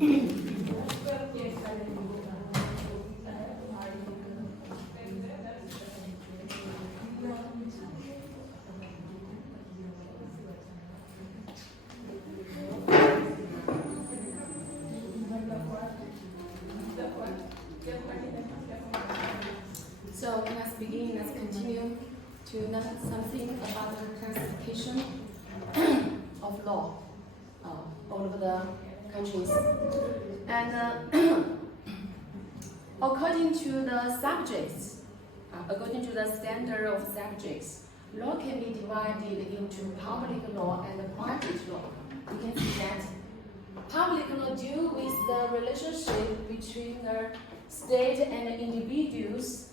So let's begin, let's continue to learn something about the classification of law all over the countries. And according to the subjects, according to the standard of subjects, law can be divided into public law and private law. You can see that public law deals with the relationship between the state and individuals,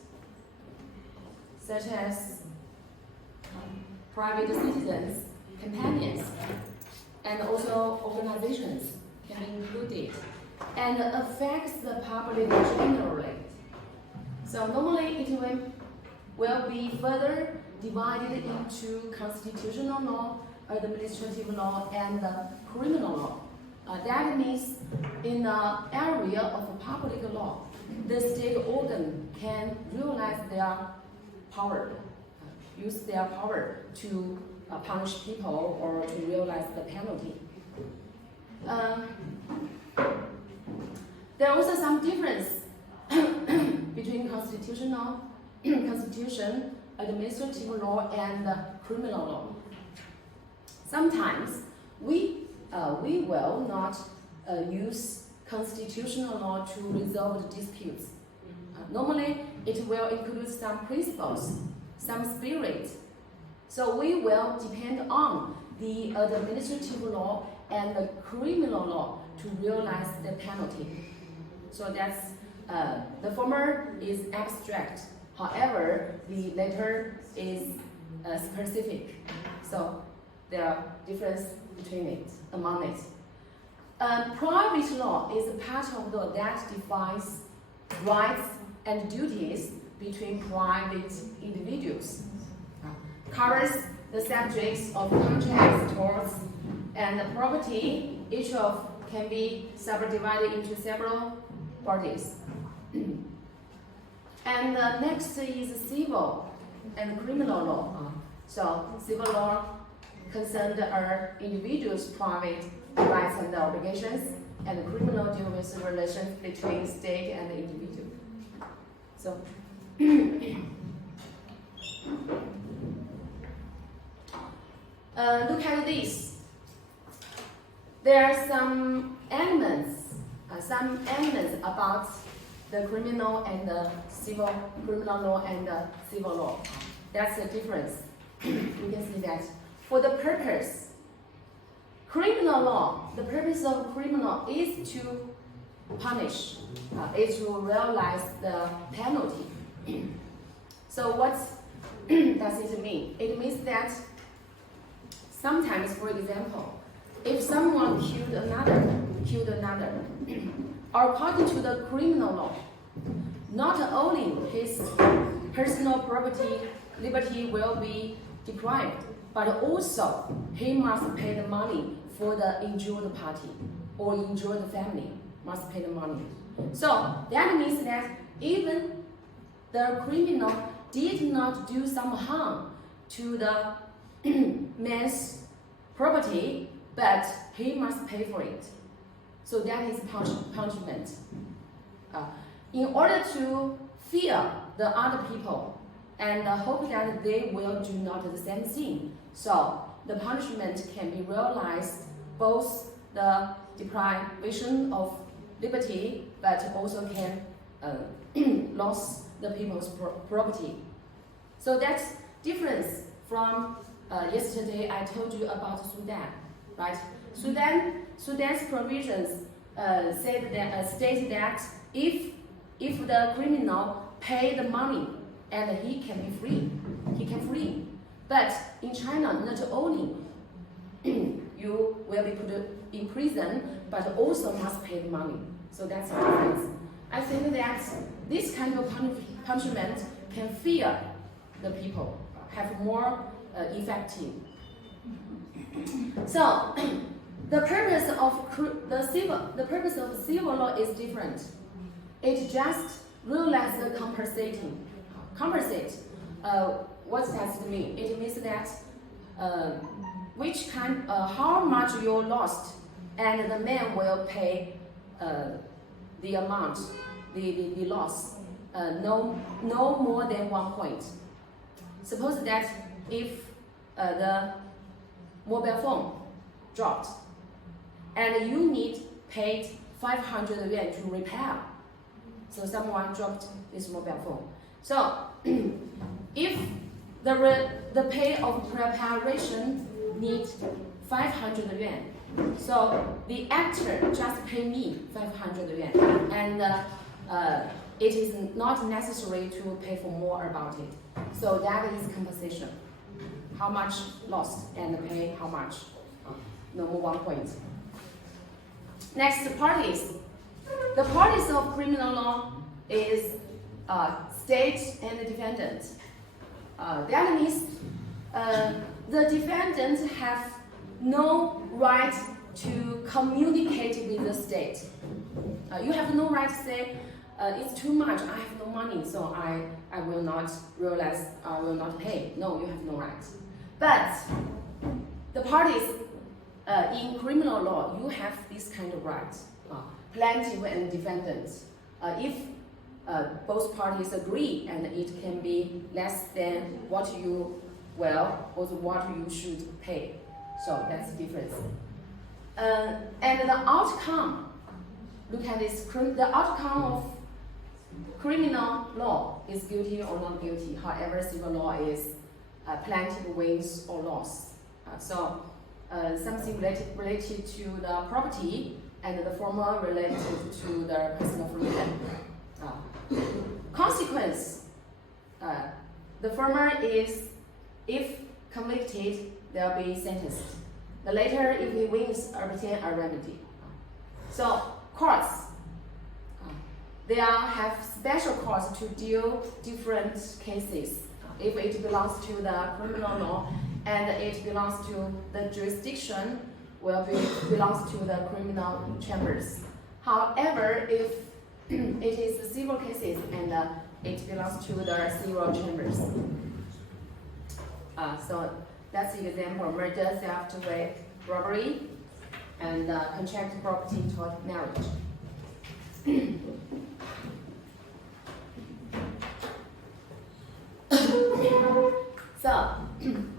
such as private citizens, companions, and also organizations can be included, and affects the public generally. So normally it will be further divided into constitutional law, administrative law, and criminal law. That means in the area of public law, the state organ can realize their power, use their power to punish people or to realize the penalty. There are also some difference between constitution, administrative law, and criminal law. Sometimes we will not use constitutional law to resolve the disputes. Normally, it will include some principles, some spirit. So we will depend on the administrative law and the criminal law to realize the penalty. So that's the former is abstract. However, the latter is specific. So there are differences between it, among it. Private law is a part of law that defines rights and duties between private individuals. Covers the subjects of contracts, torts, and property. Each of can be subdivided into several parties. And next is civil and criminal law. So civil law concerns our individuals' private rights and obligations, and criminal deal with the relations between state and individual. So look at this. There are some elements about the criminal and the civil, criminal law and the civil law. That's the difference. You can see that. For the purpose, criminal law, the purpose of criminal is to punish, is to realize the penalty. So what does it mean? It means that sometimes, for example, if someone killed another, according to the criminal law, not only his personal property liberty will be deprived, but also he must pay the money for the injured party or injured family must pay the money. So that means that even the criminal did not do some harm to the man's property, but he must pay for it. So that is punishment. In order to fear the other people and hope that they will do not the same thing. So the punishment can be realized both the deprivation of liberty, but also can lose the people's property. So that's difference from yesterday I told you about Sudan, right? Sudan's provisions state that if the criminal pay the money and he can be free, he can free. But in China, not only you will be put in prison, but also must pay the money. So that's the difference. I think that this kind of punishment can fear the people, have more effective. So The purpose of civil law is different. It just realizes the compensating. Compensate. What does it mean? It means that how much you lost, and the man will pay the amount, the loss, no more than 1 point. Suppose that if the mobile phone dropped, and you need paid 500 yuan to repair. So someone dropped this mobile phone. So if the pay of preparation needs 500 yuan, so the actor just pay me 500 yuan, and it is not necessary to pay for more about it. So that is compensation. How much lost and pay how much? No more 1 point. Next, parties. The parties of criminal law is state and the defendant. That means the defendant have no right to communicate with the state. You have no right to say, it's too much, I have no money, so I will not realize, I will not pay. No, you have no right. But the parties in criminal law, you have this kind of right, plaintiff and defendant. If both parties agree and it can be less than what you or what you should pay. So that's the difference. And the outcome, look at this, the outcome of criminal law is guilty or not guilty. However, civil law is plaintiff wins or loss. Something related to the property, and the former related to the personal freedom. Consequence, the former is, if convicted, they'll be sentenced. The latter, if he wins, obtain a remedy. So courts, they have special courts to deal different cases. If it belongs to the criminal law and it belongs to the jurisdiction, belongs to the criminal chambers. However, if it is civil cases and it belongs to the civil chambers. So that's the example: murder, theft, rape, robbery, and contract property tort marriage. So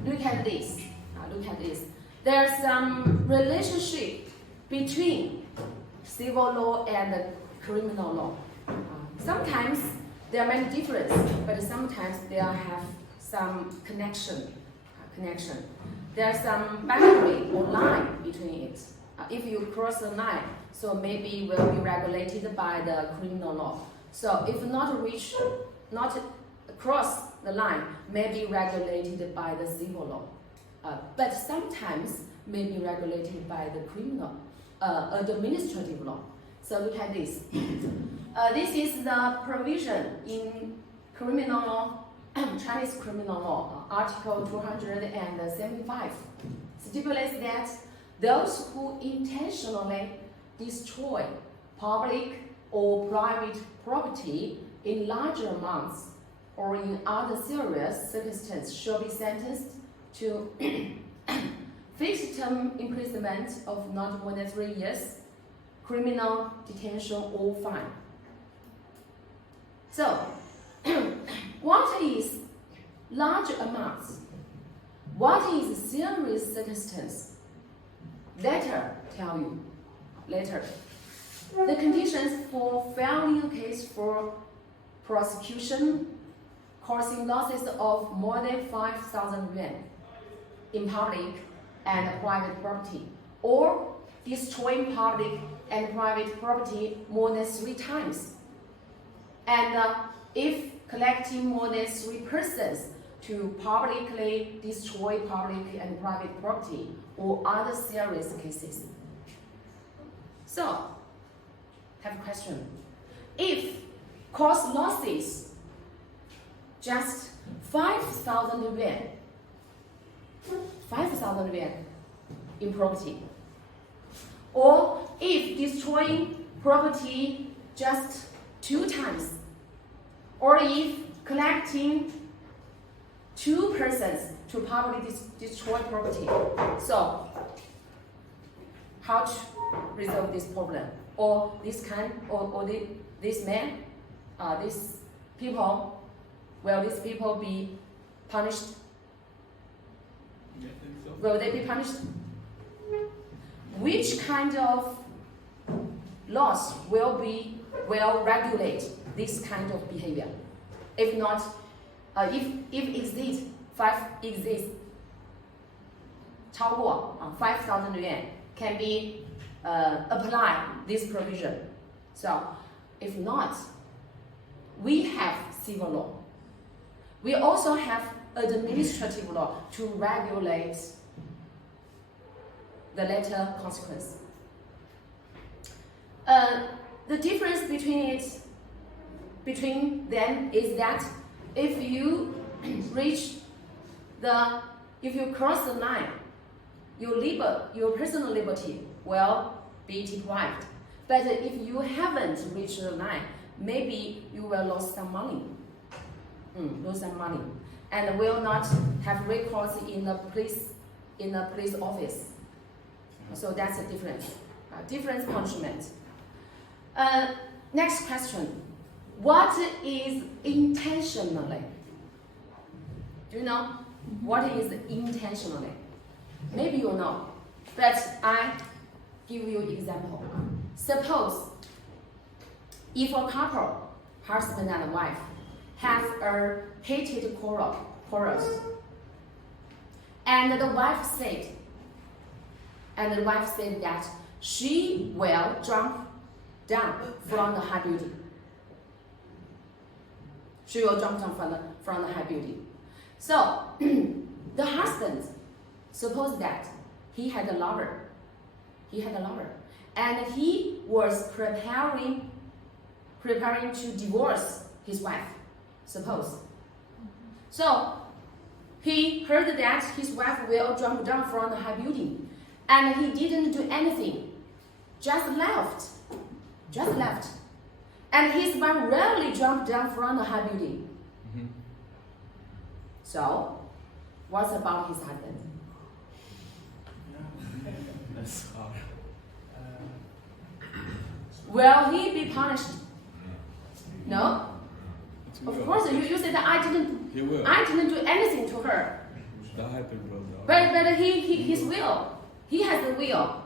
look at this. There's some relationship between civil law and criminal law. Sometimes there are many differences, but sometimes they have some connection. There's some boundary or line between it. If you cross the line, so maybe will be regulated by the criminal law. So if not cross the line, may be regulated by the civil law. But sometimes may be regulated by the criminal, administrative law. So look at this. This is the provision in criminal law, Chinese criminal law, Article 275. Stipulates that those who intentionally destroy public or private property in larger amounts or in other serious circumstances shall be sentenced to fixed term imprisonment of not more than 3 years, criminal detention or fine. So, what is large amounts? What is serious circumstance? Later, tell you. Later. The conditions for filing a case for prosecution causing losses of more than 5,000 yuan in public and private property, or destroying public and private property more than 3 times. And if collecting more than 3 persons to publicly destroy public and private property or other serious cases. So, have a question. If cause losses just 5,000 yuan, 5,000 yuan in property, or if destroying property just 2 times, or if collecting 2 persons to publicly destroy property. So, how to resolve this problem? Or this man, these people, will these people be punished? Yeah, I think so. Will they be punished? Which kind of laws will regulate this kind of behavior? If not, if 5 超过5,000 yuan can be apply this provision. So, if not, we have civil law. We also have administrative law to regulate the latter consequence. The difference between them is that if you cross the line, your personal liberty will be deprived. But if you haven't reached the line, maybe you will lose some money. And will not have recourse in a police office. So that's a difference. Different punishment. Next question. What is intentionally? Do you know what is intentionally? Maybe you know, but I give you an example. Suppose if a couple, husband and wife, have a heated quarrels, and the wife said that she will jump down from the high building. She will jump down from the high building. So the husband, suppose that he had a lover, and he was preparing to divorce his wife. Suppose. So he heard that his wife will jump down from the high building, and he didn't do anything, just left. And his wife rarely jumped down from the high building. Mm-hmm. So, what's about his husband? That's hard. Will he be punished? No? Of course, you said that I didn't do anything to her. That happened, bro. But his will. He has the will.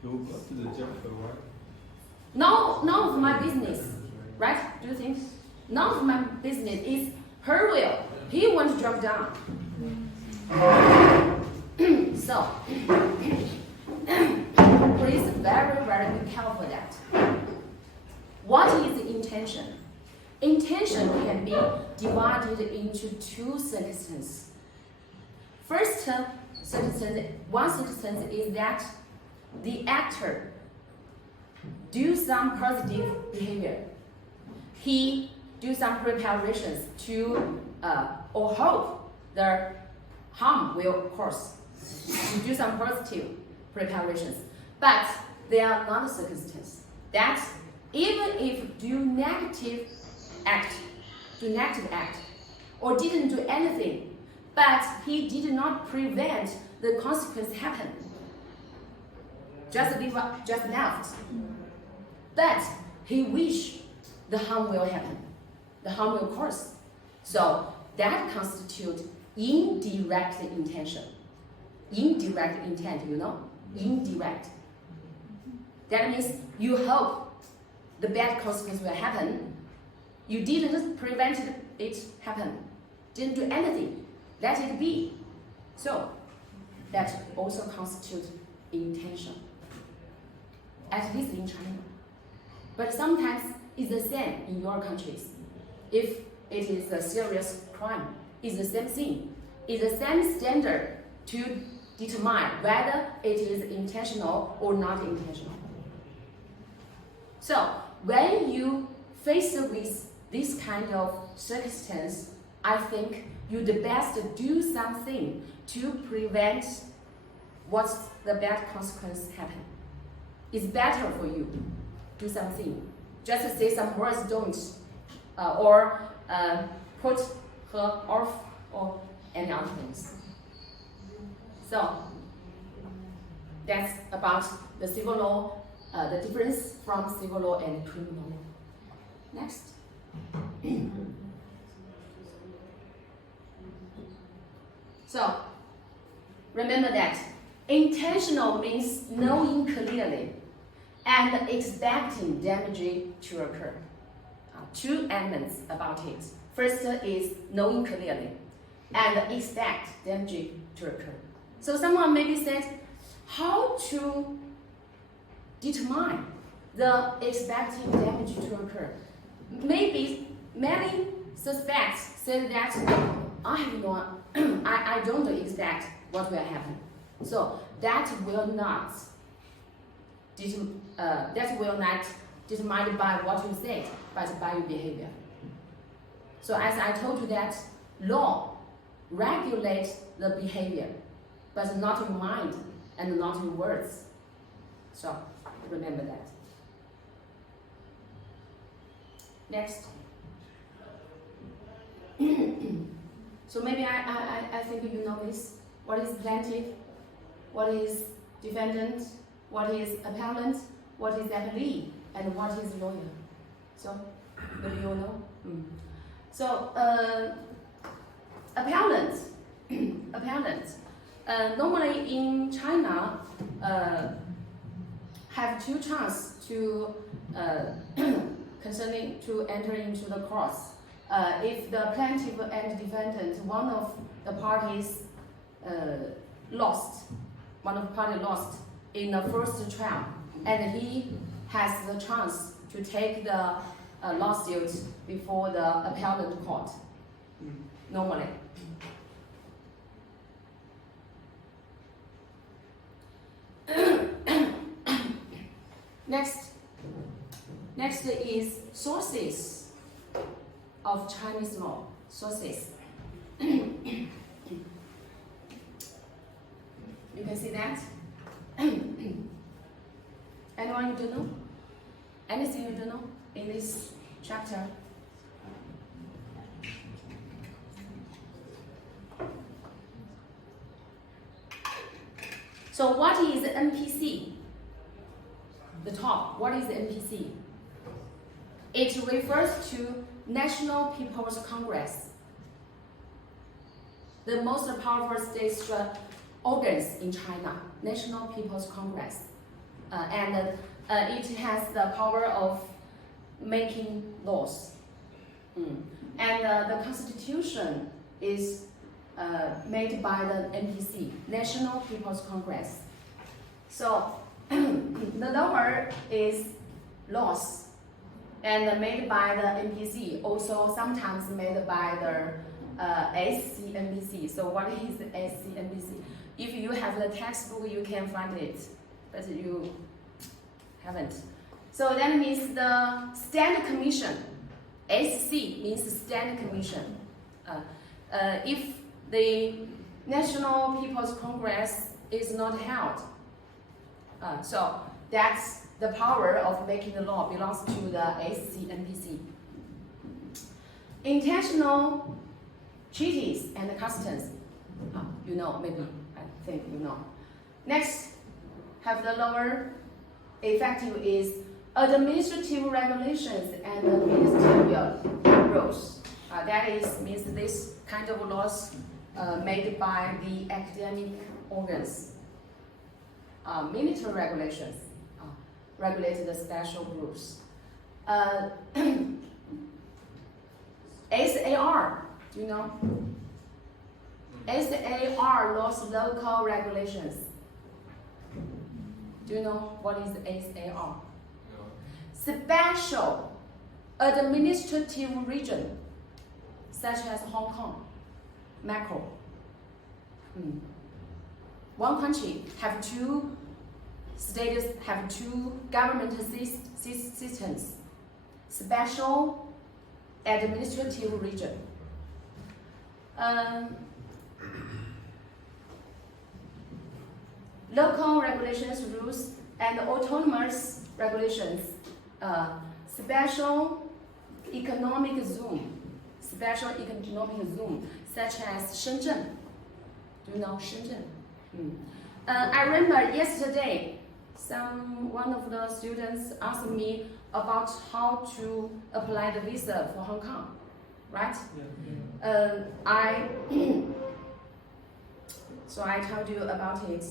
He will go to the jail for what? None of my business, right? Do you think? None of my business is her will. He wants to jump down. So, please very, very be careful with that. What is the intention? Intention can be divided into 2 sentences. First sentence, one sentence is that the actor do some positive behavior. He do some preparations to or hope the harm will course. He do some positive preparations, but they are not circumstances. That even if do negative act, or didn't do anything, but he did not prevent the consequence happen. Just left. But he wished the harm will happen. The harm will course. So that constitutes indirect intention. Indirect intent, you know? Indirect. That means you hope the bad consequence will happen. You didn't prevent it happen. Didn't do anything. Let it be. So that also constitutes intention. At least in China. But sometimes it's the same in your countries. If it is a serious crime, it's the same thing. It's the same standard to determine whether it is intentional or not intentional. So when you face with this kind of circumstance, I think you the best do something to prevent what's the bad consequence happen. it's better for you. Do something. Just say some words, don't, or put her off, or any other things. So that's about the civil law, the difference from civil law and criminal law. Next. So remember that intentional means knowing clearly and expecting damage to occur. Two elements about it. First is knowing clearly and expect damage to occur. So someone maybe said, how to determine the expecting damage to occur? Maybe many suspects say that I don't expect what will happen. So that will not determined by what you said, but by your behavior. So as I told you that law regulates the behavior, but not your mind and not your words. So remember that. Next. So maybe I think you know this. What is plaintiff? What is defendant? What is appellant? What is appellee? And what is lawyer? So maybe you know. So appellant. Normally in China, have two chances to concerning to enter into the courts. If the plaintiff and defendant, one of the parties lost in the first trial, and he has the chance to take the lawsuit before the appellate court. Normally. Next is sources of Chinese law. Sources. You can see that. Anyone you don't know? Anything you don't know in this chapter? So what is NPC? The top, what is the NPC? It refers to National People's Congress, the most powerful state organs in China, National People's Congress. And it has the power of making laws. And the constitution is made by the NPC, National People's Congress. So the lower is laws, and made by the NPC, also sometimes made by the SCNBC. So what is the SCNBC? If you have the textbook, you can find it, but you haven't. So that means the Standard Commission. SC means Standard Commission. If the National People's Congress is not held, so that's the power of making the law belongs to the SCNBC. Intentional treaties and customs. You know, maybe, I think you know. Next, have the lower effective is administrative regulations and ministerial rules. That is means this kind of laws made by the academic organs. Military regulations regulate the special groups. SAR, do you know? SAR laws local regulations. Do you know what is SAR? No. Special administrative region, such as Hong Kong, Macau. One country have two states, have two government systems. Special administrative region. Local regulations rules and autonomous regulations, special economic zone, such as Shenzhen. Do you know Shenzhen? I remember yesterday, one of the students asked me about how to apply the visa for Hong Kong, right? So I told you about it.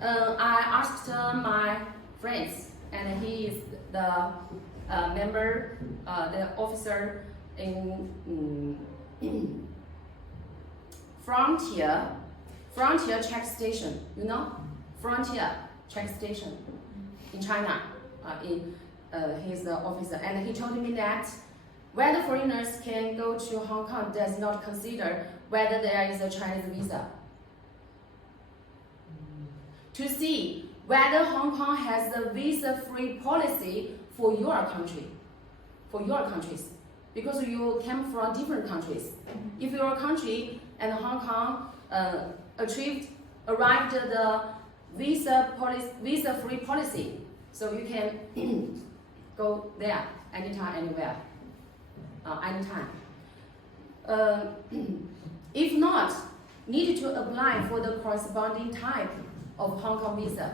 I asked my friends, and he is the member, the officer in Frontier check station. You know, Frontier check station in China. He's the officer, and he told me that whether foreigners can go to Hong Kong does not consider whether there is a Chinese visa. To see whether Hong Kong has a visa-free policy for your country, because you came from different countries. If your country and Hong Kong arrived the visa-free policy, so you can go there anytime, anywhere, anytime. If not, need to apply for the corresponding type of Hong Kong visa.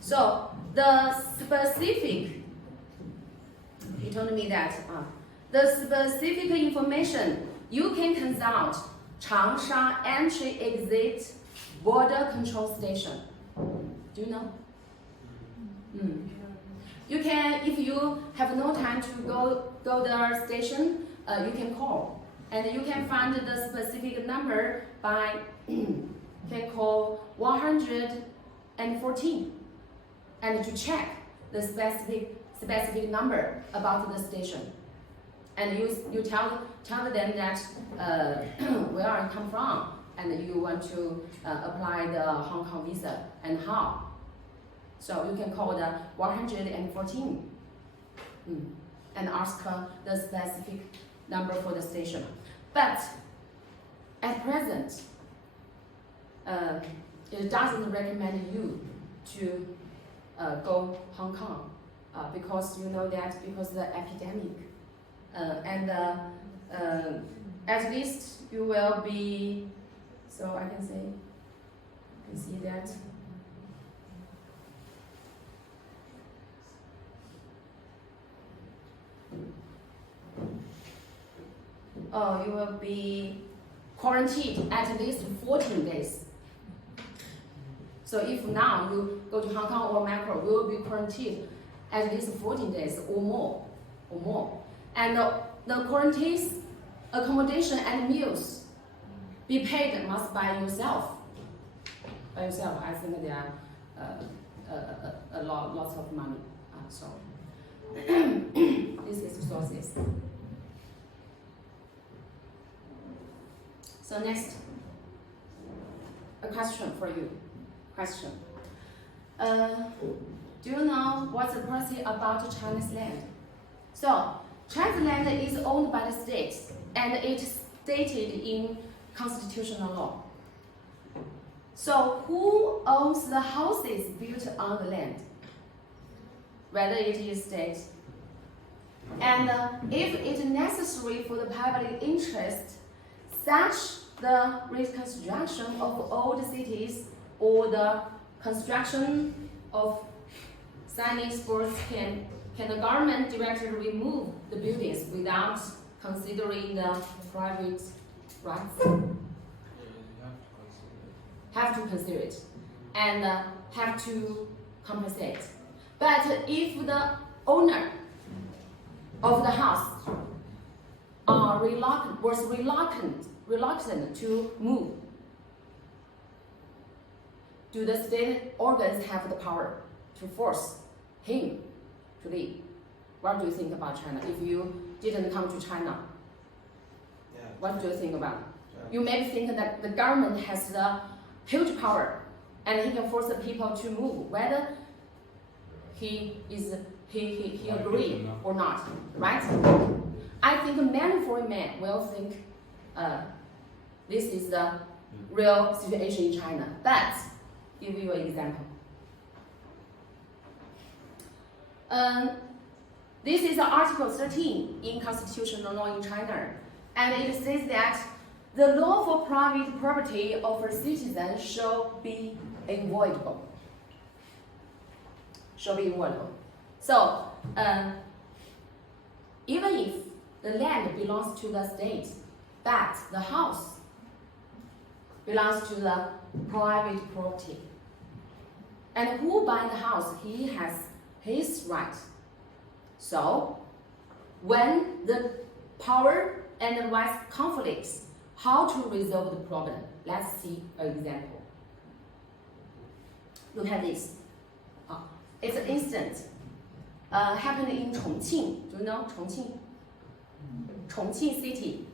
So the specific, he told me that the specific information you can consult Changsha Entry-Exit Border Control Station. Do you know? You can, if you have no time to go the station, you can call, and you can find the specific number by can call 114, and to check the specific number about the station, and you tell them that where I come from, and you want to apply the Hong Kong visa and how. So you can call the 114 and ask the specific number for the station. But at present, it doesn't recommend you to go Hong Kong because you know that because of the epidemic, and at least you will be. So I can say, you can see that. You will be quarantined at least 14 days. So if now you go to Hong Kong or Macau, you will be quarantined at least 14 days or more. And the quarantine accommodation and meals be paid must by yourself. I think they are lots of money. So this is sources. So next, a question for you. Do you know what's the policy about Chinese land? So Chinese land is owned by the state, and it's stated in constitutional law. So who owns the houses built on the land? Whether it is state. And if it is necessary for the public interest, such the reconstruction of old cities or the construction of signing sports can the government directly remove the buildings without considering the private rights? Have to consider it and have to compensate. But if the owner of the house was reluctant to move, do the state organs have the power to force him to leave? What do you think about China? If you didn't come to China, what do you think about? You may think that the government has the huge power and he can force the people to move, whether he agree or not, right? I think many foreign men will think This is the real situation in China. But give you an example. This is Article 13 in constitutional law in China, and it says that the law for private property of a citizen shall be inviolable. Shall be inviolable. So, even if the land belongs to the state, but the house belongs to the private property, and who buys the house, he has his right. So, when the power and the rights conflicts, how to resolve the problem? Let's see an example. Look at this. It's an incident happened in Chongqing. Do you know Chongqing? Chongqing city.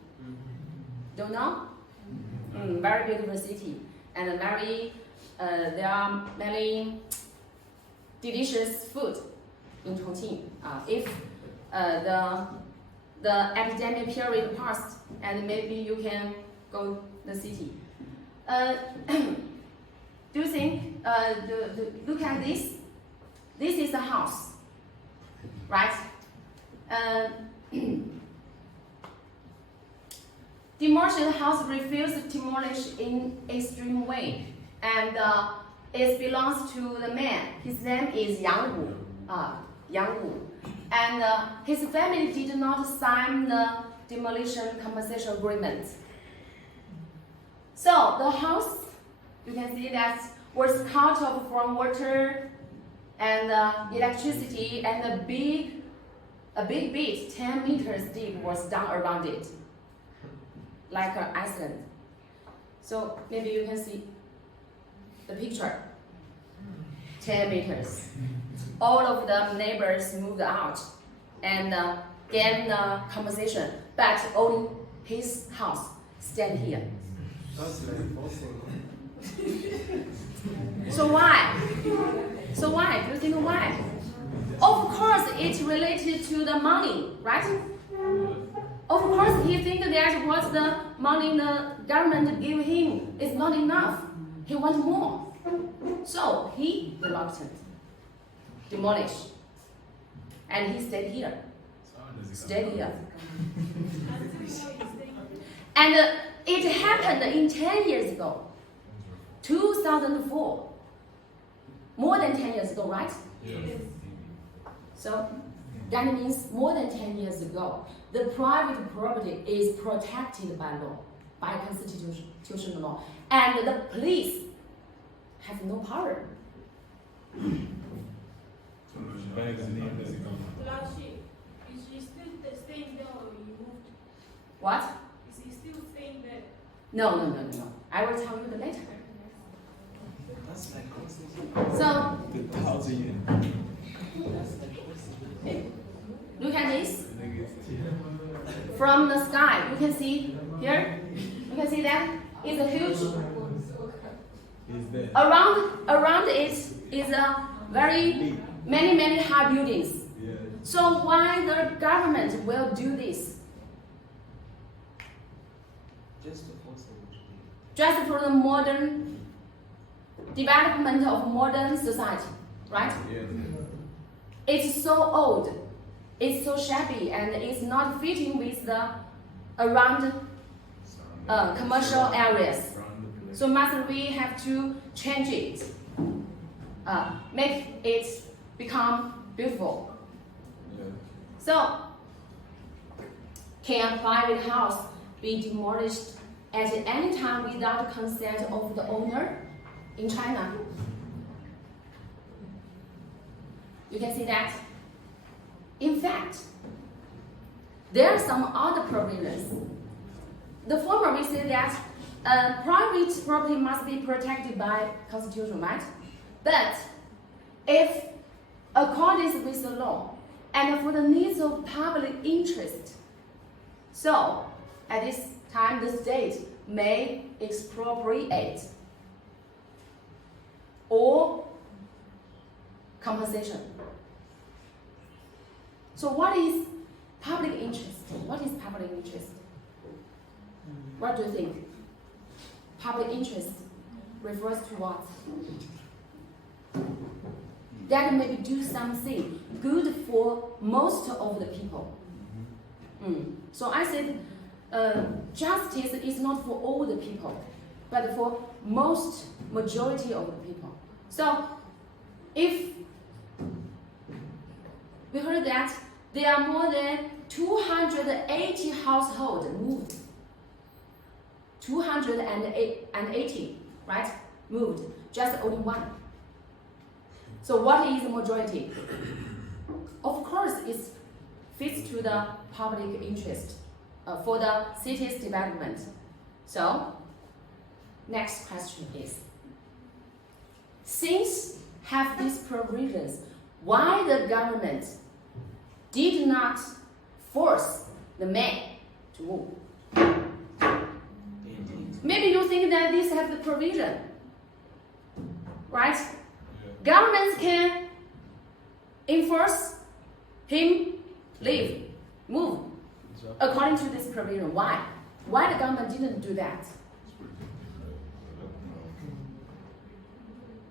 Don't know? Very beautiful city, and very there are many delicious food in Chongqing. If the epidemic period passed, and maybe you can go the city. Do you think? Look at this. This is a house, right? Demolition house refused to demolish in extreme way, and it belongs to the man. His name is Yang Wu. Yang Wu, and his family did not sign the demolition compensation agreement. So the house, you can see that was cut off from water and electricity, and a big bit, 10 meters deep, was done around it, like an island. So maybe you can see the picture. 10 meters. All of the neighbors moved out and gained compensation, but only his house stand here. So why? So why? Do you think why? Of course, it's related to the money, right? Of course, he thinks that what the money the government give him is not enough. He wants more. So he reluctant, demolish, and he stayed here. And it happened in 10 years ago, 2004. More than 10 years ago, right? Yes. So that means more than 10 years ago, the private property is protected by law, by constitutional law, and the police have no power. Is he still staying there or he moved? What? Is he still staying there? No. I will tell you later. So, look at this. From the sky, you can see here. You can see that it's a huge. Around it is a very many high buildings. So why the government will do this? Just for the modern development of modern society, right? It's so old, it's so shabby, and it's not fitting with the around commercial areas. So must we have to change it, make it become beautiful. So, can a private house be demolished at any time without consent of the owner in China? You can see that. In fact, there are some other provisions. The former we say that private property must be protected by constitution, right? But if according with the law and for the needs of public interest, so at this time the state may expropriate or compensation. So what is public interest? What is public interest? What do you think? public interest refers to what? That maybe do something good for most of the people. So I said, justice is not for all the people, but for majority of the people. So if we heard that there are more than 280 households moved. 280, right? Moved. Just only one. So what is the majority? Of course, it fits to the public interest for the city's development. So, next question is, since have these provisions, why the government did not force the man to move? Maybe you think that this has the provision, right? Governments can enforce him leave, move, according to this provision. Why? Why the government didn't do that?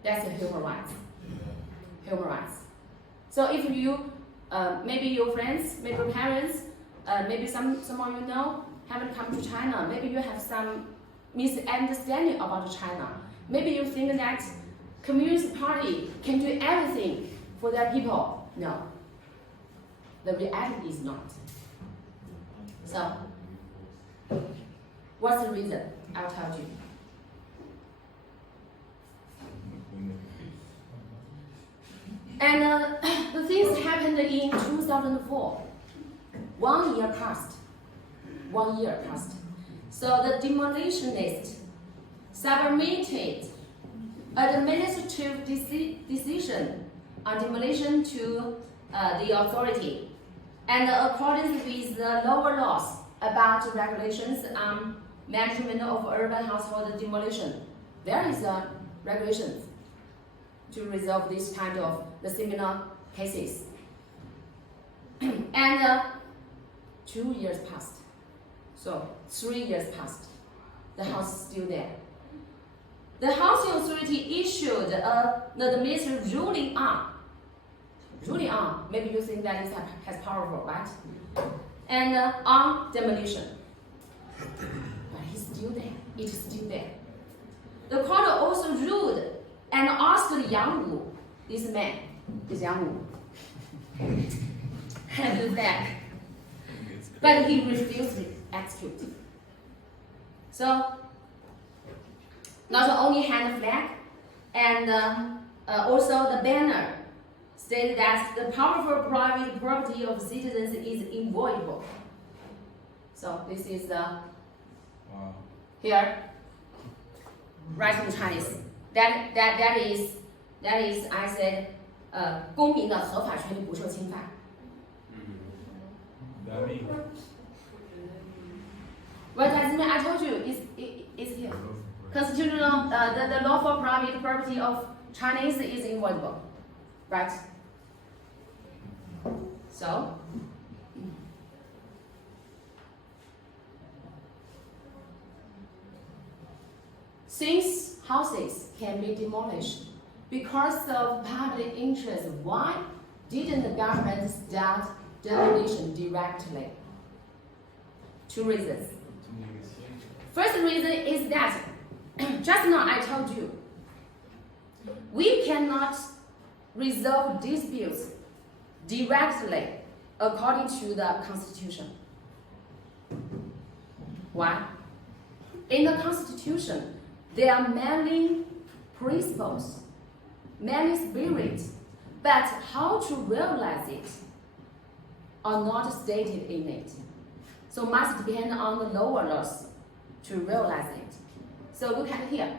That's a human rights. Human rights. So if you, maybe your friends, maybe your parents, maybe some of you know, haven't come to China, maybe you have some misunderstanding about China. Maybe you think that Communist Party can do everything for their people. No. The reality is not. So, what's the reason? I'll tell you. And the things happened in 2004. 1 year passed. 1 year passed. So the demolitionist submitted administrative decision on demolition to the authority. And according with the lower laws about regulations on management of urban household demolition, there is a regulations to resolve this kind of the similar cases. And 2 years passed. So 3 years passed. The house is still there. The housing authority issued the administrative ruling on. Maybe you think that is as powerful, right? And on demolition. But it's still there. It is still there. The court also ruled and asked Yang Wu, this man, this Yang Wu, handle that. But he refused to execute. So, not only hand the flag, and also the banner stated that the powerful private property of citizens is inviolable. So this is here, right in Chinese. That is I said, 公民的合法权利不受侵犯。That means What does it mean? I told you, it's here. Constitutional, the lawful private property of Chinese is inviolable, right? So, since houses can be demolished because of public interest, why didn't the government start demolition directly? 2 reasons. First reason is that, just now I told you, we cannot resolve disputes directly according to the Constitution. Why? In the Constitution, there are many principles, many spirits, but how to realize it are not stated in it. So must depend on the lower laws to realize it. So look at here.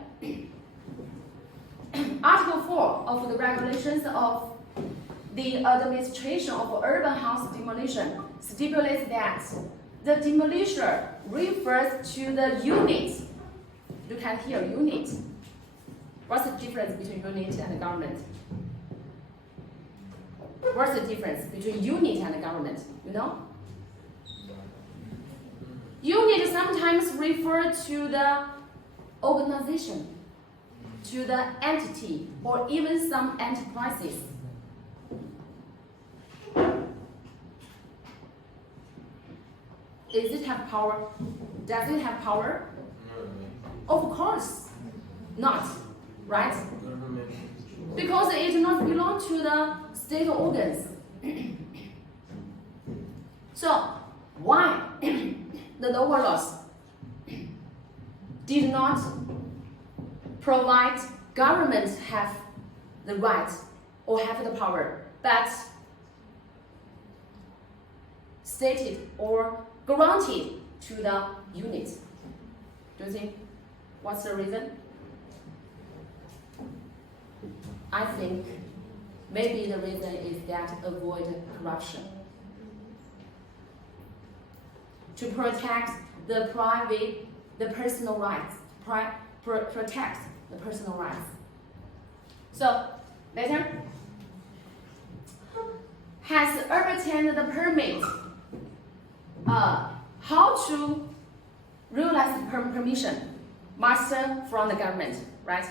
Article 4 of the regulations of the administration of urban house demolition stipulates that the demolisher refers to the unit. Look at here, unit. What's the difference between unit and government? What's the difference between unit and government? You know? Unit sometimes refer to the organization, to the entity, or even some enterprises. Does it have power? Does it have power? Of course not, right? Because it does not belong to the state organs. So, why the lower laws did not provide government have the right or have the power, but stated or granted to the unit? Do you think what's the reason? I think maybe the reason is that avoid corruption. To protect the private, the personal rights, protect the personal rights. So, later, has obtained the permit how to realize permission must from the government, right?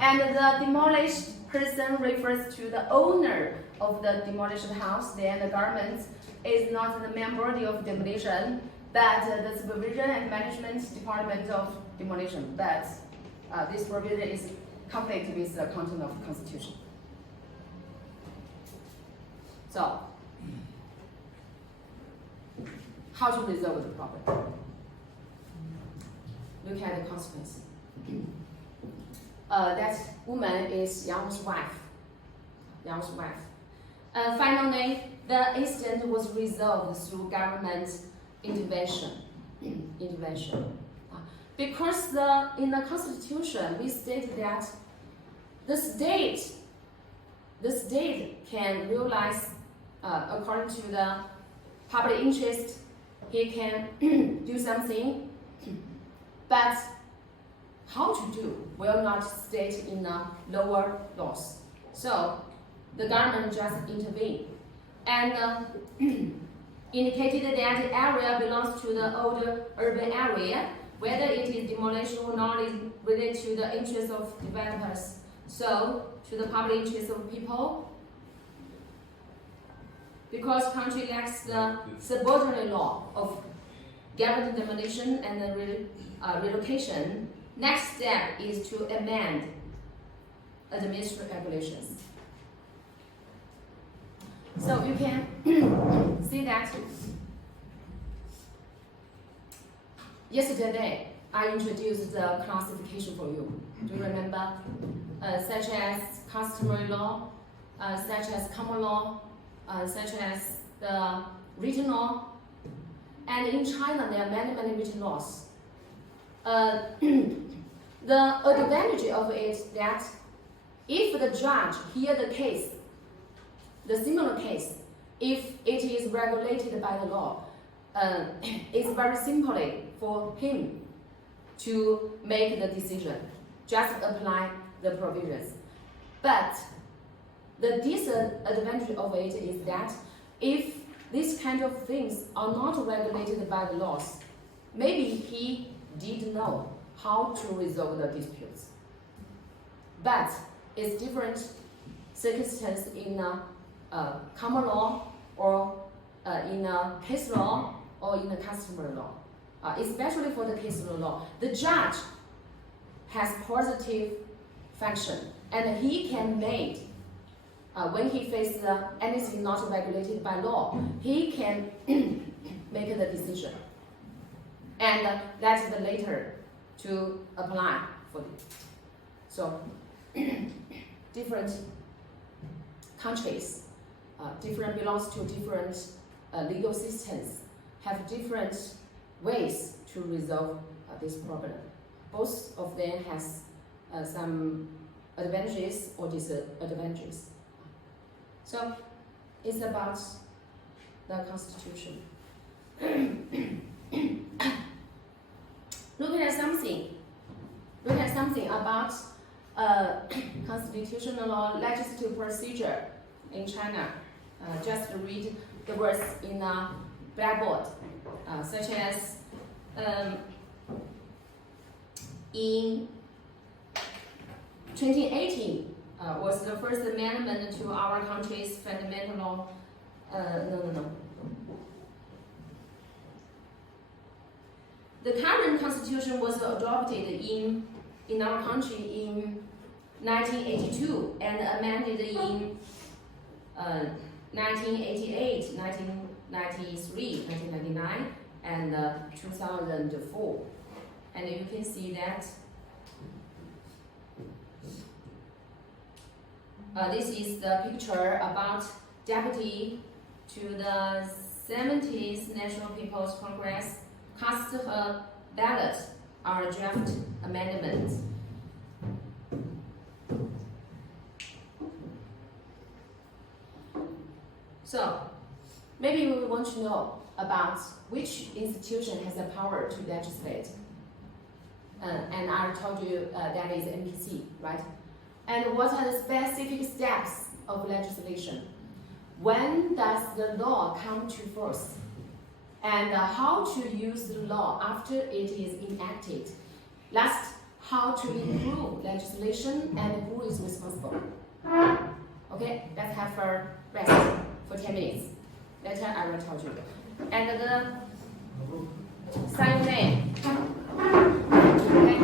And the demolished person refers to the owner of the demolished house. Then the government is not the main body of demolition, but the supervision and management department of demolition. But this provision is conflict with the content of the Constitution. So, how to resolve the problem? Look at the consequence. That woman is Yang's wife. Finally, the incident was resolved through government intervention. Because in the Constitution, we state that the state can realize, according to the public interest, he can do something, but how to do will not state in the lower laws. So the government just intervened and indicated that the area belongs to the older urban area, whether it is demolished or not is related to the interests of developers. So to the public interest of people, because country lacks the subordinate law of government demolition and the relocation, next step is to amend administrative regulations. So you can see that yesterday I introduced the classification for you. Do you remember? Such as customary law, such as common law, such as the written law. And in China, there are many written laws. The advantage of it is that if the judge hears the case, the similar case, if it is regulated by the law, it's very simply for him to make the decision, just apply the provisions. But the disadvantage of it is that if these kind of things are not regulated by the laws, maybe he did know how to resolve the disputes. But it's different circumstance in common law or in case law or in the customary law. Especially for the case law, the judge has positive function and he can make, when he faces anything not regulated by law, he can make the decision. And that's the later to apply for it. So, different countries, different belongs to different legal systems, have different ways to resolve this problem. Both of them has some advantages or disadvantages. So, it's about the Constitution. Look at something about constitutional law legislative procedure in China. Just read the words in a blackboard, such as in 2018 was the first amendment to our country's fundamental The current constitution was adopted in our country in 1982 and amended in 1988, 1993, 1999, and 2004. And you can see that this is the picture about deputy to the 70th National People's Congress cast her ballot on a draft amendment. So, maybe we want to know about which institution has the power to legislate. And I told you that is NPC, right? And what are the specific steps of legislation? When does the law come to force? And how to use the law after it is enacted. Last, how to improve legislation and who is responsible. Okay, let's have a rest for 10 minutes. Later I will tell you. And the sign name. Okay.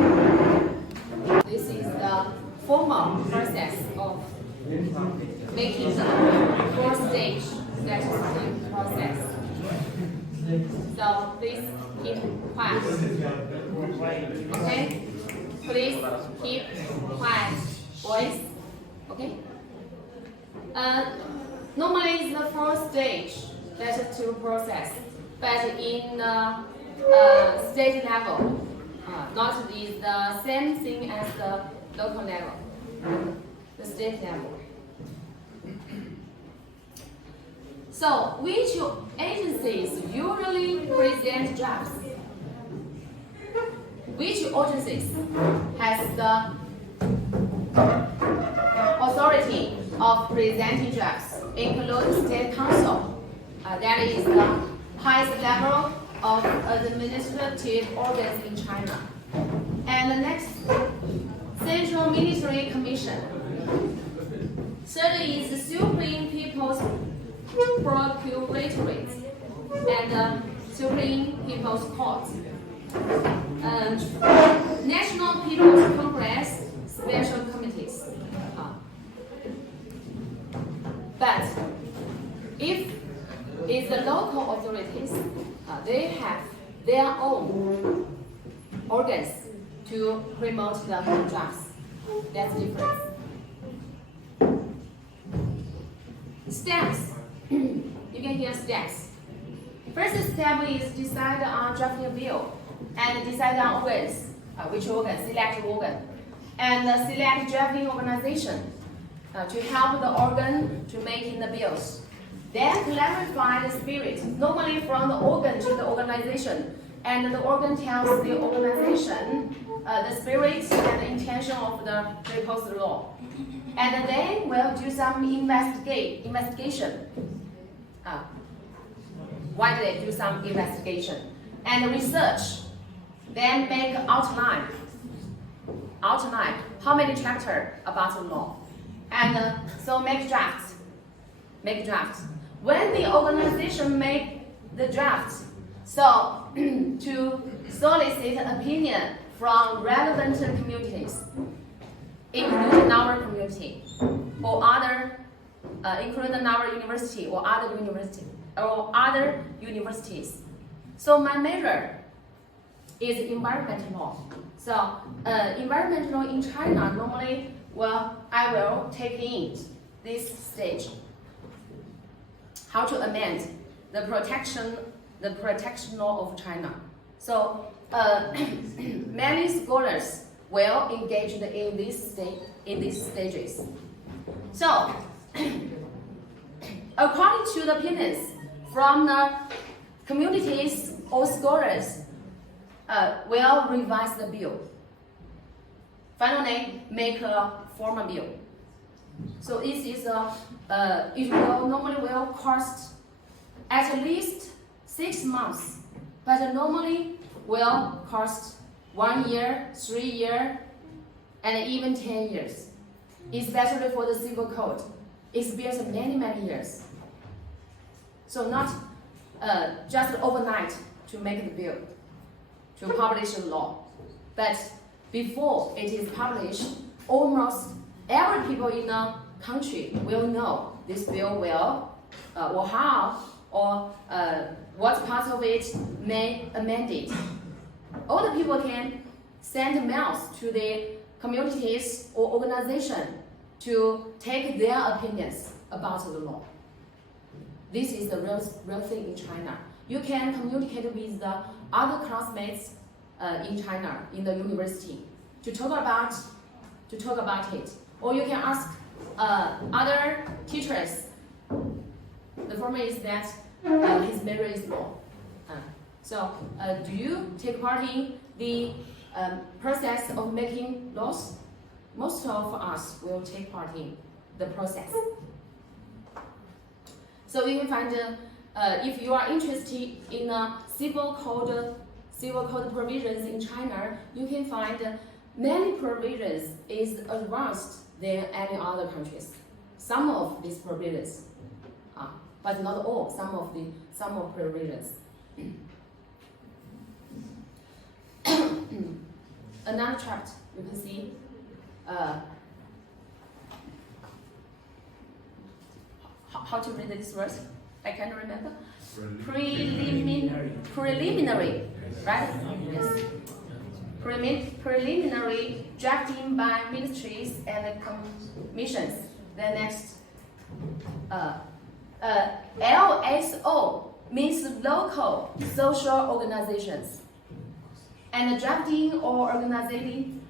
This is the formal process of making the four-stage legislative process. So please keep quiet. Okay? Please keep quiet, boys. Okay? Normally it's the fourth stage legislative process, but in state level, not is the same thing as the local level, the state level. So, which agencies usually present drafts? Which agencies has the authority of presenting drafts? Include State Council. That is the highest level of administrative organs in China. And the next, Central Military Commission. Third is the Supreme People's Procuratorate and Supreme People's Court. National People's Congress Special Committees. But if it's the local authorities, they have their own organs to promote the drafts. That's different. Steps. You can hear steps. First step is decide on drafting a bill and decide on organs. Which organ? Select organ. And select drafting organization to help the organ to making the bills. Then clarify the spirit, normally from the organ to the organization. And the organ tells the organization the spirit and the intention of the proposed law. And then we'll do some investigation. Why do they do some investigation? And research. Then make outline. Outline. How many chapters about the law? And so make drafts. Make drafts. When the organization make the draft, so to solicit opinion from relevant communities, including our community or other, including our university or other universities. So my measure is environmental law. So environmental law in China normally, I will take in this stage. How to amend the protection law of China. So many scholars will engage in these stages. So according to the opinions from the communities or scholars, will revise the bill. Finally, make a formal bill. So this is it will normally cost at least 6 months, but normally will cost 1 year, 3 years, and even 10 years. Especially for the civil code, it's built many years. So not just overnight to make the bill, to publish a law, but before it is published, almost every people in the country will know this bill will, or how, or what part of it may amend it. All the people can send mails to the communities or organization to take their opinions about the law. This is the real thing in China. You can communicate with the other classmates in China, in the university, to talk about it. Or you can ask other teachers. The format is that his major is law. So do you take part in the process of making laws? Most of us will take part in the process. So you can find, if you are interested in civil code provisions in China, you can find many provisions is advanced than any other countries. Some of these provisions, but not all. Some of provisions. Another chart you can see. How to read this word? I can't remember. Preliminary, right? Yes. Preliminary drafting by ministries and commissions. Then next, LSO means local social organizations, and drafting or organizing,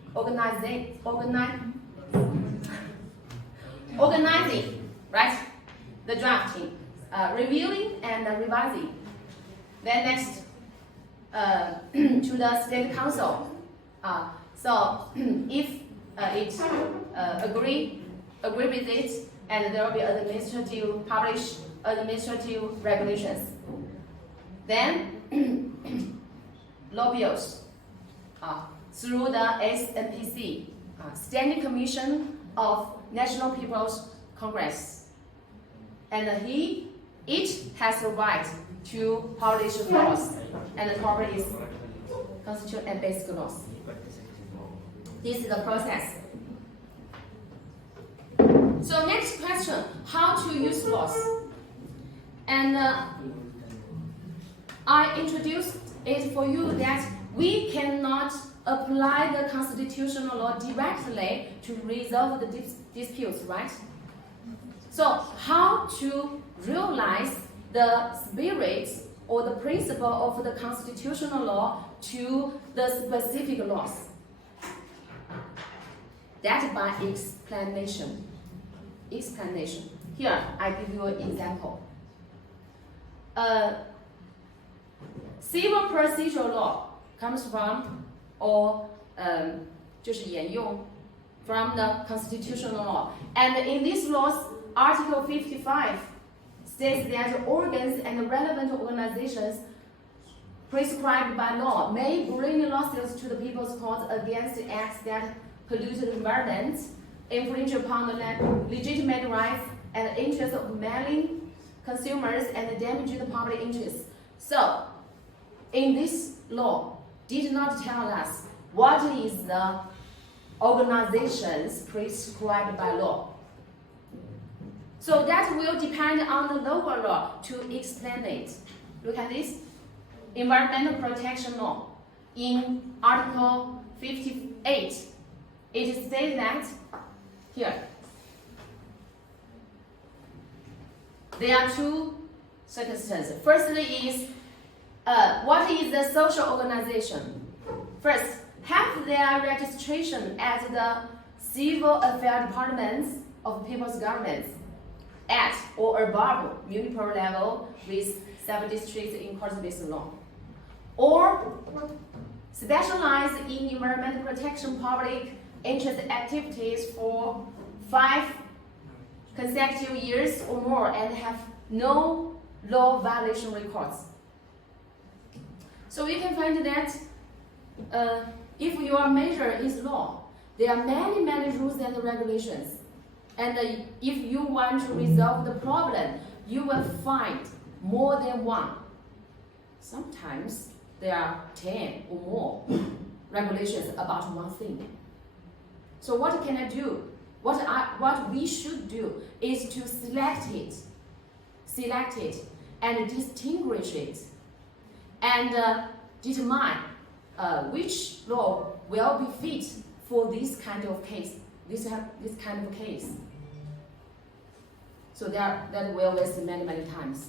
right? The drafting, reviewing and revising. Then next, to the state council. So if it agree with it, and there will be publish administrative regulations. Then lobbyists through the SNPC, Standing Commission of National People's Congress. And each has the right to publish laws and incorporate its constitution and basic laws. This is the process. So next question, how to use laws? And I introduced it for you that we cannot apply the constitutional law directly to resolve the disputes, right? So how to realize the spirit or the principle of the constitutional law to the specific laws? That by explanation. Here, I give you an example. Civil procedure law comes from, or 就是沿用 from the constitutional law. And in these laws, Article 55 states that organs and relevant organizations prescribed by law may bring lawsuits to the People's Court against acts that pollute the environment, infringe upon the legitimate rights and interests of many consumers, and damage the public interest. So, in this law, did not tell us what is the organizations prescribed by law. So that will depend on the local law to explain it. Look at this. Environmental protection law. In Article 58, it states that, here, there are two circumstances. Firstly is, what is the social organization? First, have their registration at the civil affairs departments of people's governments at or above municipal level with sub-districts in accordance with law. Or specialize in environmental protection public interest activities for 5 consecutive years or more and have no law violation records. So you can find that if your major is law, there are many rules and regulations. And if you want to resolve the problem, you will find more than one. Sometimes there are 10 or more regulations about one thing. So what can I do? What we should do is to select it and distinguish it, and determine which law will be fit for this kind of case. This kind of case. So that will waste many times.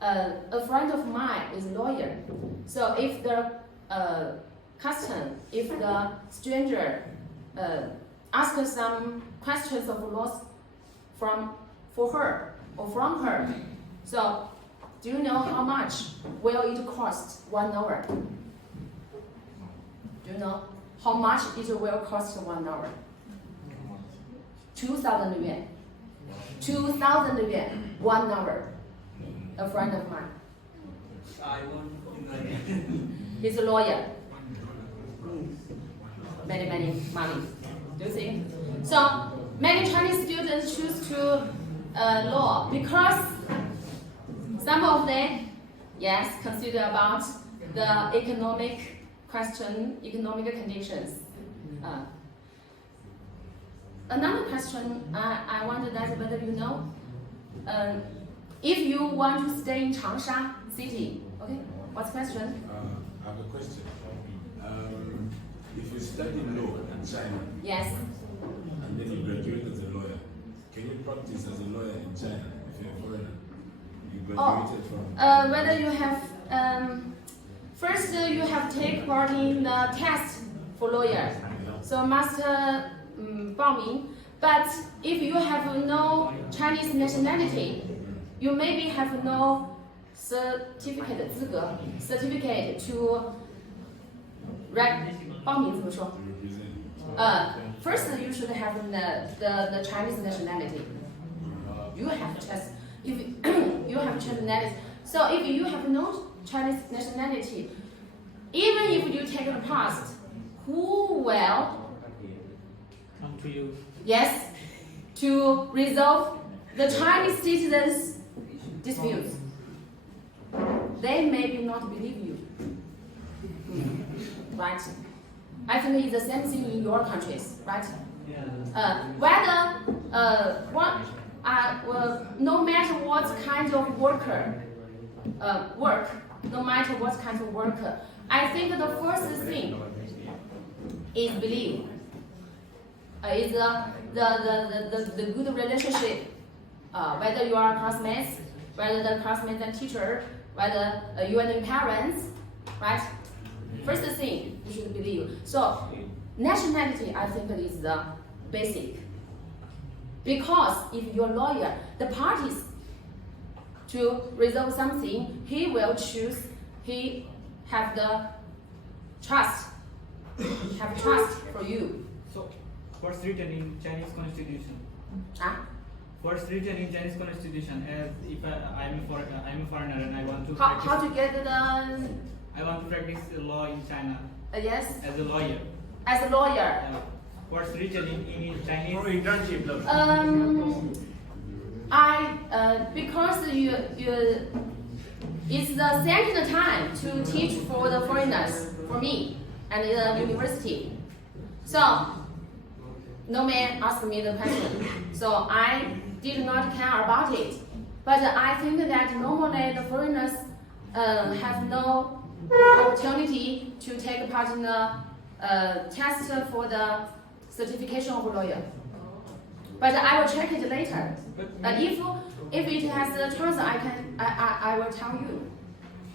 A friend of mine is a lawyer. So if the stranger asks some questions of laws for her or from her, so do you know how much will it cost 1 hour? Do you know how much it will cost 1 hour? 2,000 yuan. 2,000 yuan, 1 hour. A friend of mine. I want He's a lawyer. Many money. Do you see? So many Chinese students choose to law because some of them, yes, consider about the economic conditions. Another question I wonder that whether you know, if you want to stay in Changsha city, okay, what's the question? I have a question. If you study law in China, Yes. and then you graduate as a lawyer, can you practice as a lawyer in China if you're a foreigner? You graduated from. Whether you have first you have to take part in the test for lawyer, so must 报名. But if you have no Chinese nationality, you maybe have no certificate 资格 certificate to 报名怎么说？ First you should have the Chinese nationality. You have test if you have Chinese nationality. So if you have no Chinese nationality, even if you take the past, who will come to you. yes to resolve the Chinese citizens' disputes? They maybe not believe you. Right? I think it's the same thing in your countries, right? Yeah. No matter what kind of work, no matter what kind of work, I think the first thing is belief. Is the good relationship, whether you are classmates, whether the classmates and teacher, whether you and your parents, right? First thing you should believe. So nationality, I think, is the basic. Because if you're a lawyer, the parties to resolve something, he will choose. He have the trust. Have trust for you. So, what's written in Chinese Constitution? What's written in Chinese Constitution? As if I'm a foreigner and I want to How to get the I want to practice law in China yes as a lawyer. as a lawyer? What's written in Chinese? For internship. Because you it's the second time to teach for the foreigners for me and the university. So no man asked me the question, so I did not care about it. But I think that normally the foreigners have no opportunity to take part in the test for the certification of a lawyer. But I will check it later. If it has a chance, I will tell you.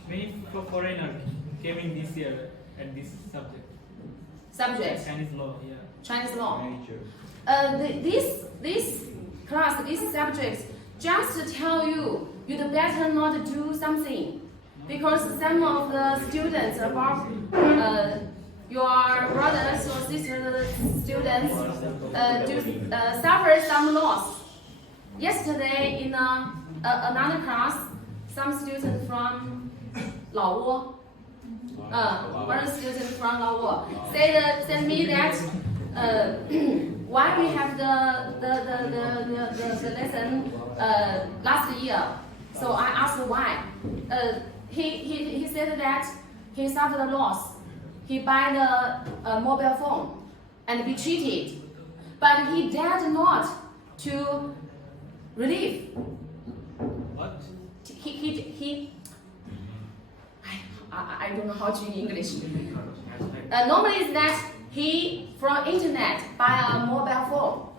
Many foreigners came in this year at this subject. Subject. Chinese law, yeah. Chinese law. This class, these subjects, just to tell you, you'd better not do something, because some of the students about your brothers or sisters students suffer some loss. Yesterday in another class, some students from Laowo One student from Laos said me that why we have the lesson last year. So I asked why. He said that he suffered a loss. He buy the mobile phone and be cheated, but he dared not to relieve. What? I don't know how to in English. Normally is that he from internet buy a mobile phone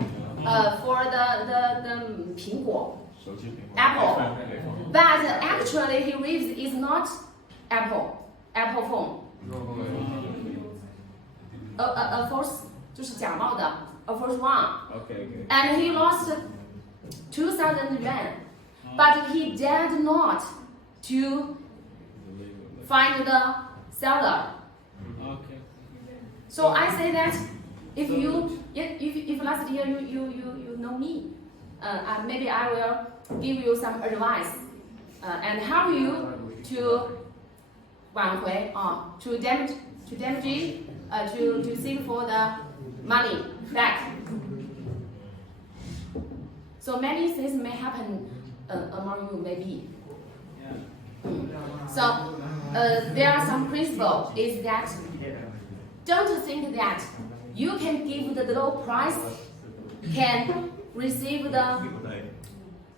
for the 苹果 Apple, but actually he reads is not Apple phone. A false 就是假冒的 a false one. Okay. And he lost 2,000 yuan, but he dared not to find the seller. Okay. So I say that if last year you know me, maybe I will give you some advice and help you to 挽回 to damage to seek for the money back. So many things may happen among you, maybe. Yeah. So there are some principles is that don't think that you can give the low price, can receive the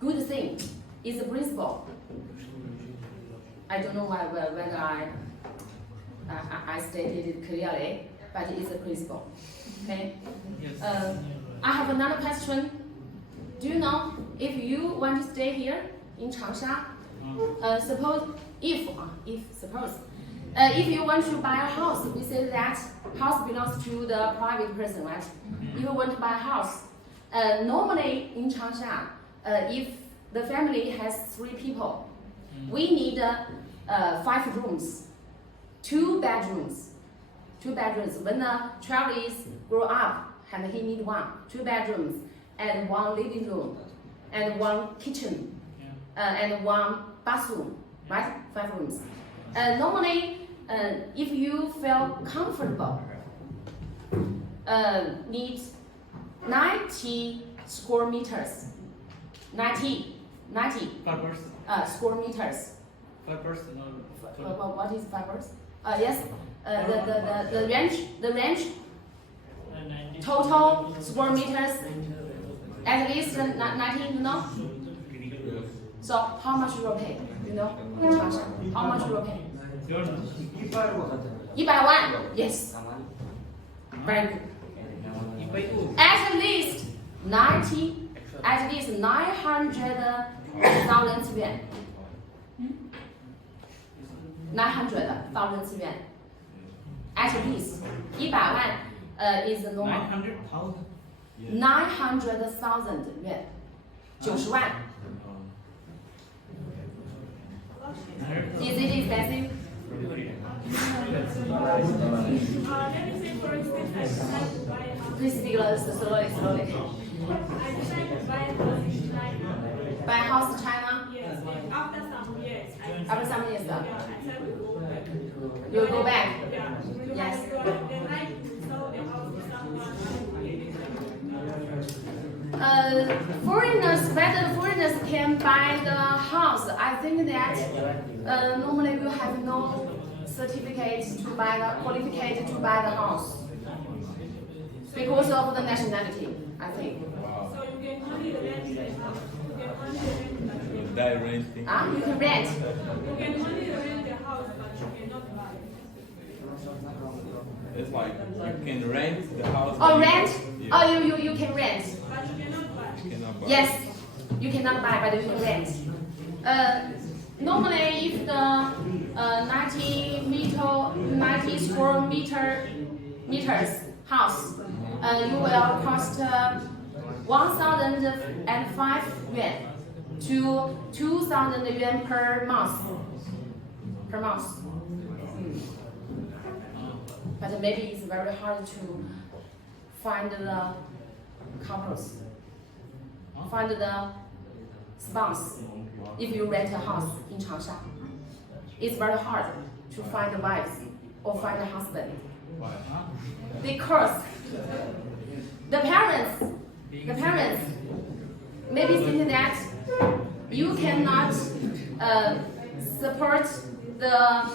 good thing. Is a principle. I don't know whether I stated it clearly, but it's a principle. Okay. Yes. I have another question. Do you know if you want to stay here in Changsha? Suppose if you want to buy a house, we say that house belongs to the private person, right? If you want to buy a house, normally in Changsha, if the family has 3 people, we need 5 rooms, 2 bedrooms. 2 bedrooms. When the child is grow up, and he need 2 bedrooms and 1 living room and 1 kitchen and 1 bathroom, right? 5 rooms. Normally, if you feel comfortable, need 90 square meters. 90 Per person. square meters. Per person or What is fibers? Yes. The range total square meters at least 19, you know? So how much you will pay? You know? How much you will pay? 100万. Yes. Very good. At least 900,000 yuan. 900,000 yuan. At least 100万 is the normal. 900,000. 900,000 yuan. 90万. Is it expensive? Let me say, for instance, I decided to buy a house. Please speak slowly. I decided to buy a house in China. Buy a house in China. Yes, and after some years, After some years, I said we go back. you'll go back. Yeah. Yes. Then I sold the house to someone. Whether foreigners can buy the house, I think that normally you have no certificate to buy the qualification to buy the house because of the nationality, I think. So you can only rent the house. You can only rent the Die renting. You can rent. You can only rent the house, but you cannot buy. It's like you can rent the house. Or rent? Yeah. Oh, you can rent. But you cannot buy. You cannot buy. Yes, you cannot buy, but you can rent. Normally, if the 90 square meters house, you will cost 1,005 yuan to 2,000 yuan per month. Per month. But maybe it's very hard to find the couples, find the spouse if you rent a house in Changsha. It's very hard to find a wife or find a husband. Why? Huh? Because the parents maybe think that you cannot support the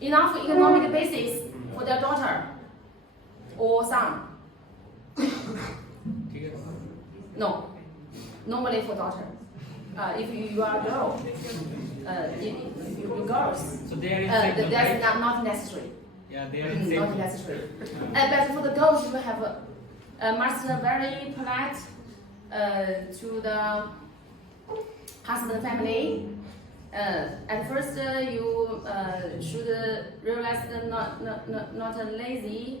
enough economic basis for their daughter or son. No, normally for daughter. If you are a girl, if you're girls, So they are in segment, that's right? not necessary. Yeah, they are in Not segment. necessary. But for the girls, you have must very polite to the husband family. At first, you should realize that not lazy.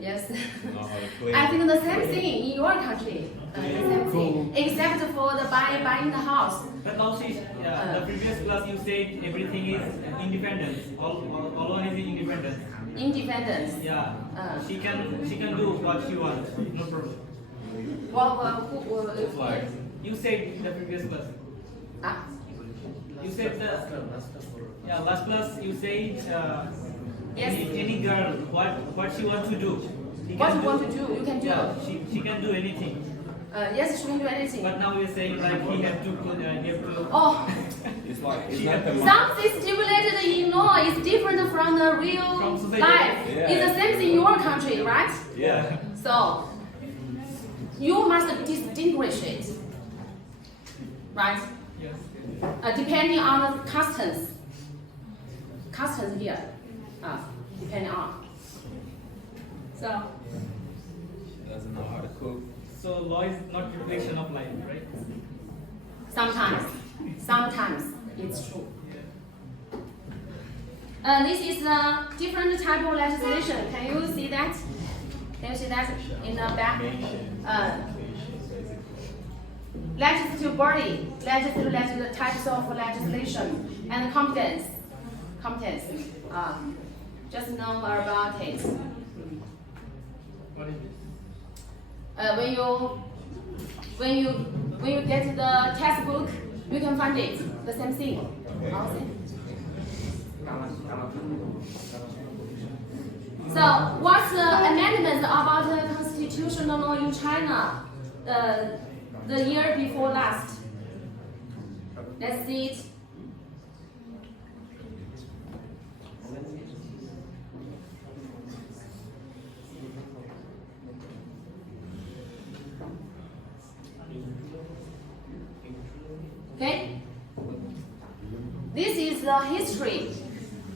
Yes. I think the same thing in your country. The same thing, except for the buying the house. But also, the previous class you said everything is independence. All one is independence. Independence. Yeah. She can do what she wants. No problem. Well, Like, You said in the previous class. You said last class you said Yes. any girl what she wants to do. She What can you do- want to do, you can do. Yeah, she can do anything. Yes, she can do anything. But now you're saying like he have to Oh, it's like, it's not the something stimulated in law is different from the real From society. life. Yeah. It's the same thing in your country, right? Yeah. So you must distinguish it, right? Yes. Depending on the customs here, depending on. So Doesn't know how to cook. So law is not reflection of life, right? sometimes it's true. This is a different type of legislation. Can you see that? Can you see that in the back? Legislative body, legislative types of legislation, and competence. Just know about it. What is this? When you get the textbook, you can find it. The same thing. Okay. So, what's the amendment about the constitutional law in China? The year before last. Let's see it. Okay. This is the history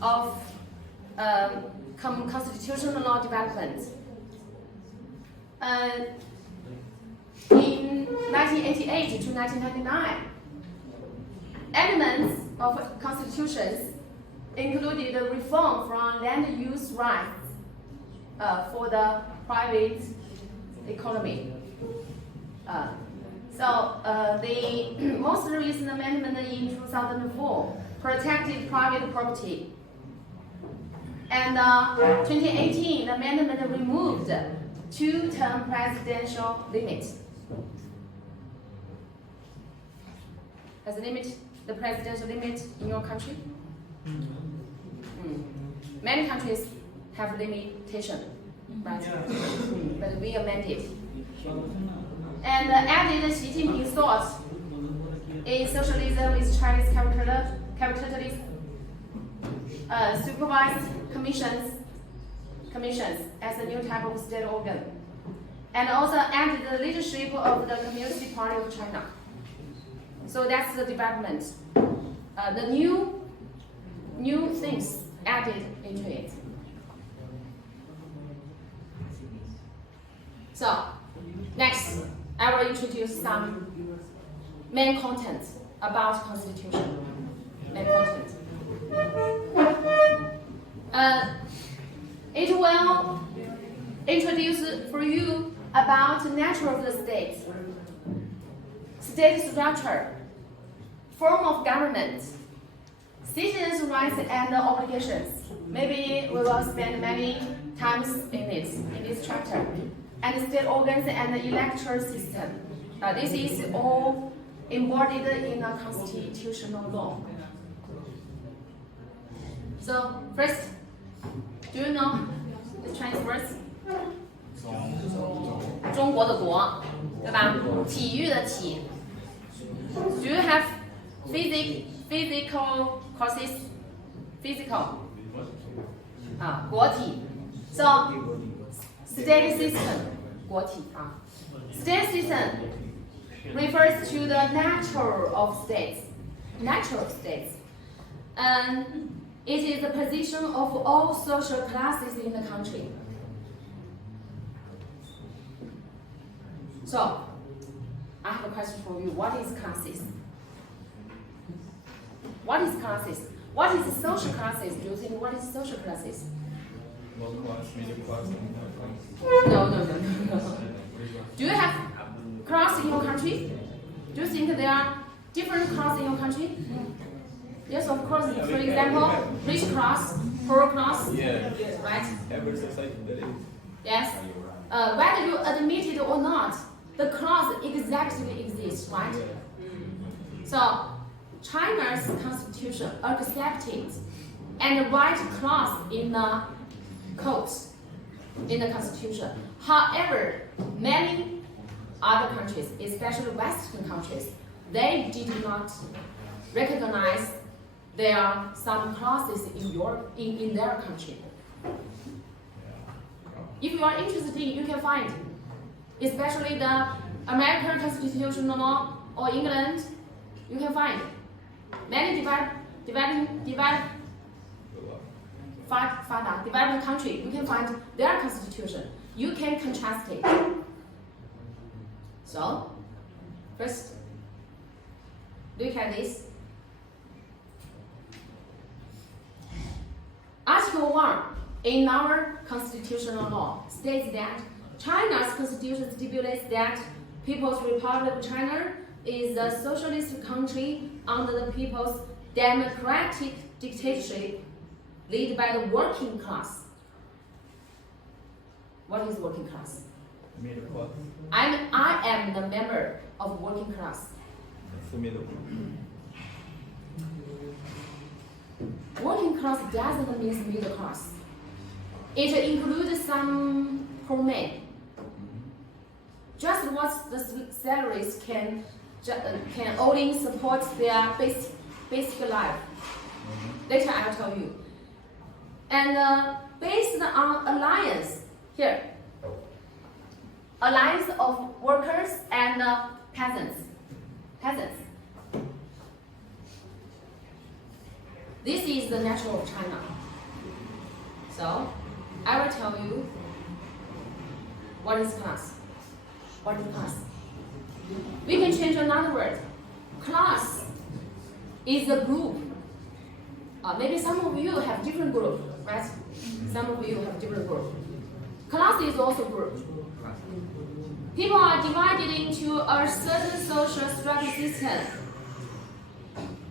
of constitutional law development. In 1988 to 1999, elements of constitutions included the reform from land use rights for the private economy. The most recent amendment in 2004 protected private property. And 2018, the amendment removed two-term presidential limit. Has the presidential limit in your country? Many countries have limitation, right? But we amended. And added Xi Jinping's thought in socialism is Chinese capitalist supervised commissions as a new type of state organ, and also added the leadership of the Communist Party of China. So that's the development. The new things added into it. So next, I will introduce some main content about Constitution. Main content. It will introduce for you about the nature of the state, state structure, form of government, citizens' rights and obligations. Maybe we will spend many times in this chapter. And state organs and the electoral system. This is all embodied in a constitutional law. So first, do you know the Chinese words? 中国的国，对吧？体育的体。Do you have physical courses? Physical. 国体。So state system 国体啊。State system refers to the nature of states. Natural states. And it is the position of all social classes in the country. So, I have a question for you. What is classes? What is classes? What is social classes? Do you think what is social classes? Low class, middle class, and high class. No. Do you have class in your country? Do you think there are different class in your country? Yes, of course. For example, rich class, poor class. Yeah. Right? Every society that is. Yes. Whether you admit it or not, the class exactly exists, right? So, China's constitution accepted and write class in the code, in the constitution. However, many other countries, especially Western countries, they did not recognize there are some classes in their country. If you are interested, you can find, especially the American constitutional law or England, you can find many developing country. You can find their constitution. You can contrast it. So, first, look at this. Article 1 in our constitutional law states that China's constitution stipulates that People's Republic of China is a socialist country under the people's democratic dictatorship led by the working class. What is working class? Middle class. I am the member of working class. That's the middle. Working class doesn't mean middle class. It includes some poor men. Just what the salaries can only support their basic life. Later I will tell you. And based on alliance, here, alliance of workers and peasants. This is the nature of China. So, I will tell you what is class. What is class? We can change another word. Class is a group. Maybe some of you have different group, right? Some of you have different group. Class is also group. People are divided into a certain social structure system.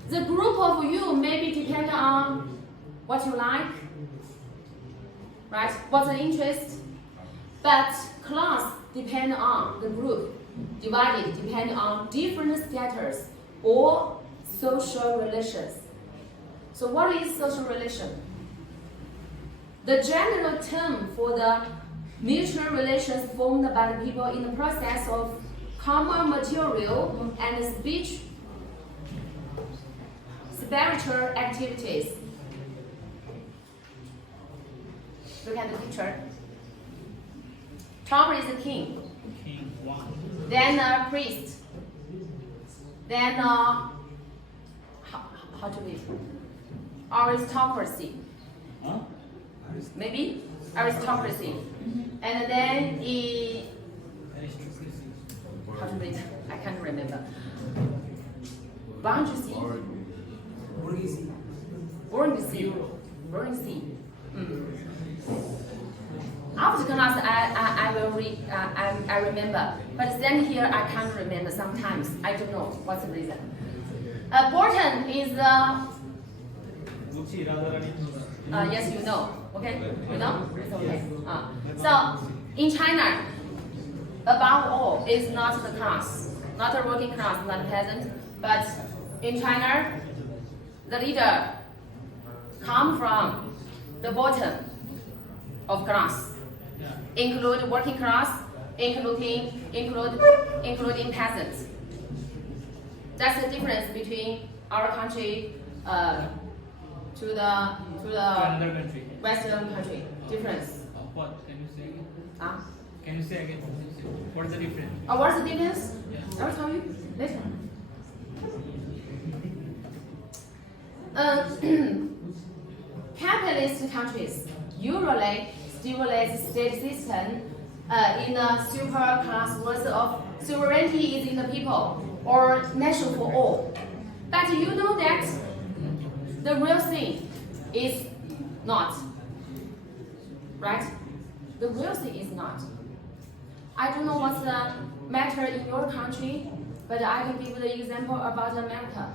The group of you maybe depend on what you like, right? What's the interest? But class depend on the group, divided depend on different status or social relations. So what is social relation? The general term for the mutual relations formed by the people in the process of common material and spiritual activities. Look at the picture. Top is the king. Then a priest. Then how to read? Aristocracy. Maybe aristocracy. And then how to read? I can't remember. Bourgeoisie. After class, I will read. I remember, but then here I can't remember. Sometimes I don't know what's the reason. Borton is yes, you know. Okay, you know. It's okay. So in China, above all is not the class. not a working class, not peasant, but in China, the leader come from the bottom of class, include working class, including peasants. That's the difference between our country to another country. Western country. Difference. What? Can you say again? Huh? Can you say again? What's the difference? What's the difference? Yeah. I will tell you later. Capitalist countries usually stimulate state system in a super class words of sovereignty is in the people or nation for all. But you know that the real thing is not. Right? The real thing is not. I don't know what's the matter in your country, but I can give you the example about America.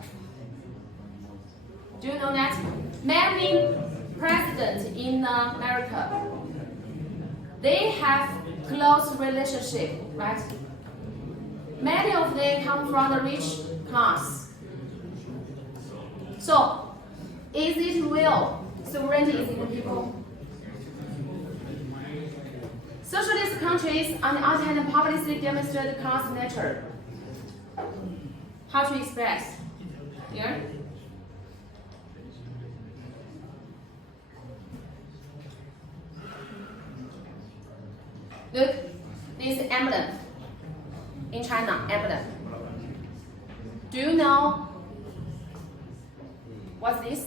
Do you know that many presidents in America, they have close relationship, right? Many of them come from the rich class. So, is it real? Sovereignty is in the people. Socialist countries, on the other hand, publicly demonstrate class nature. How to express? Here. Look, this emblem in China, emblem. Do you know what's this?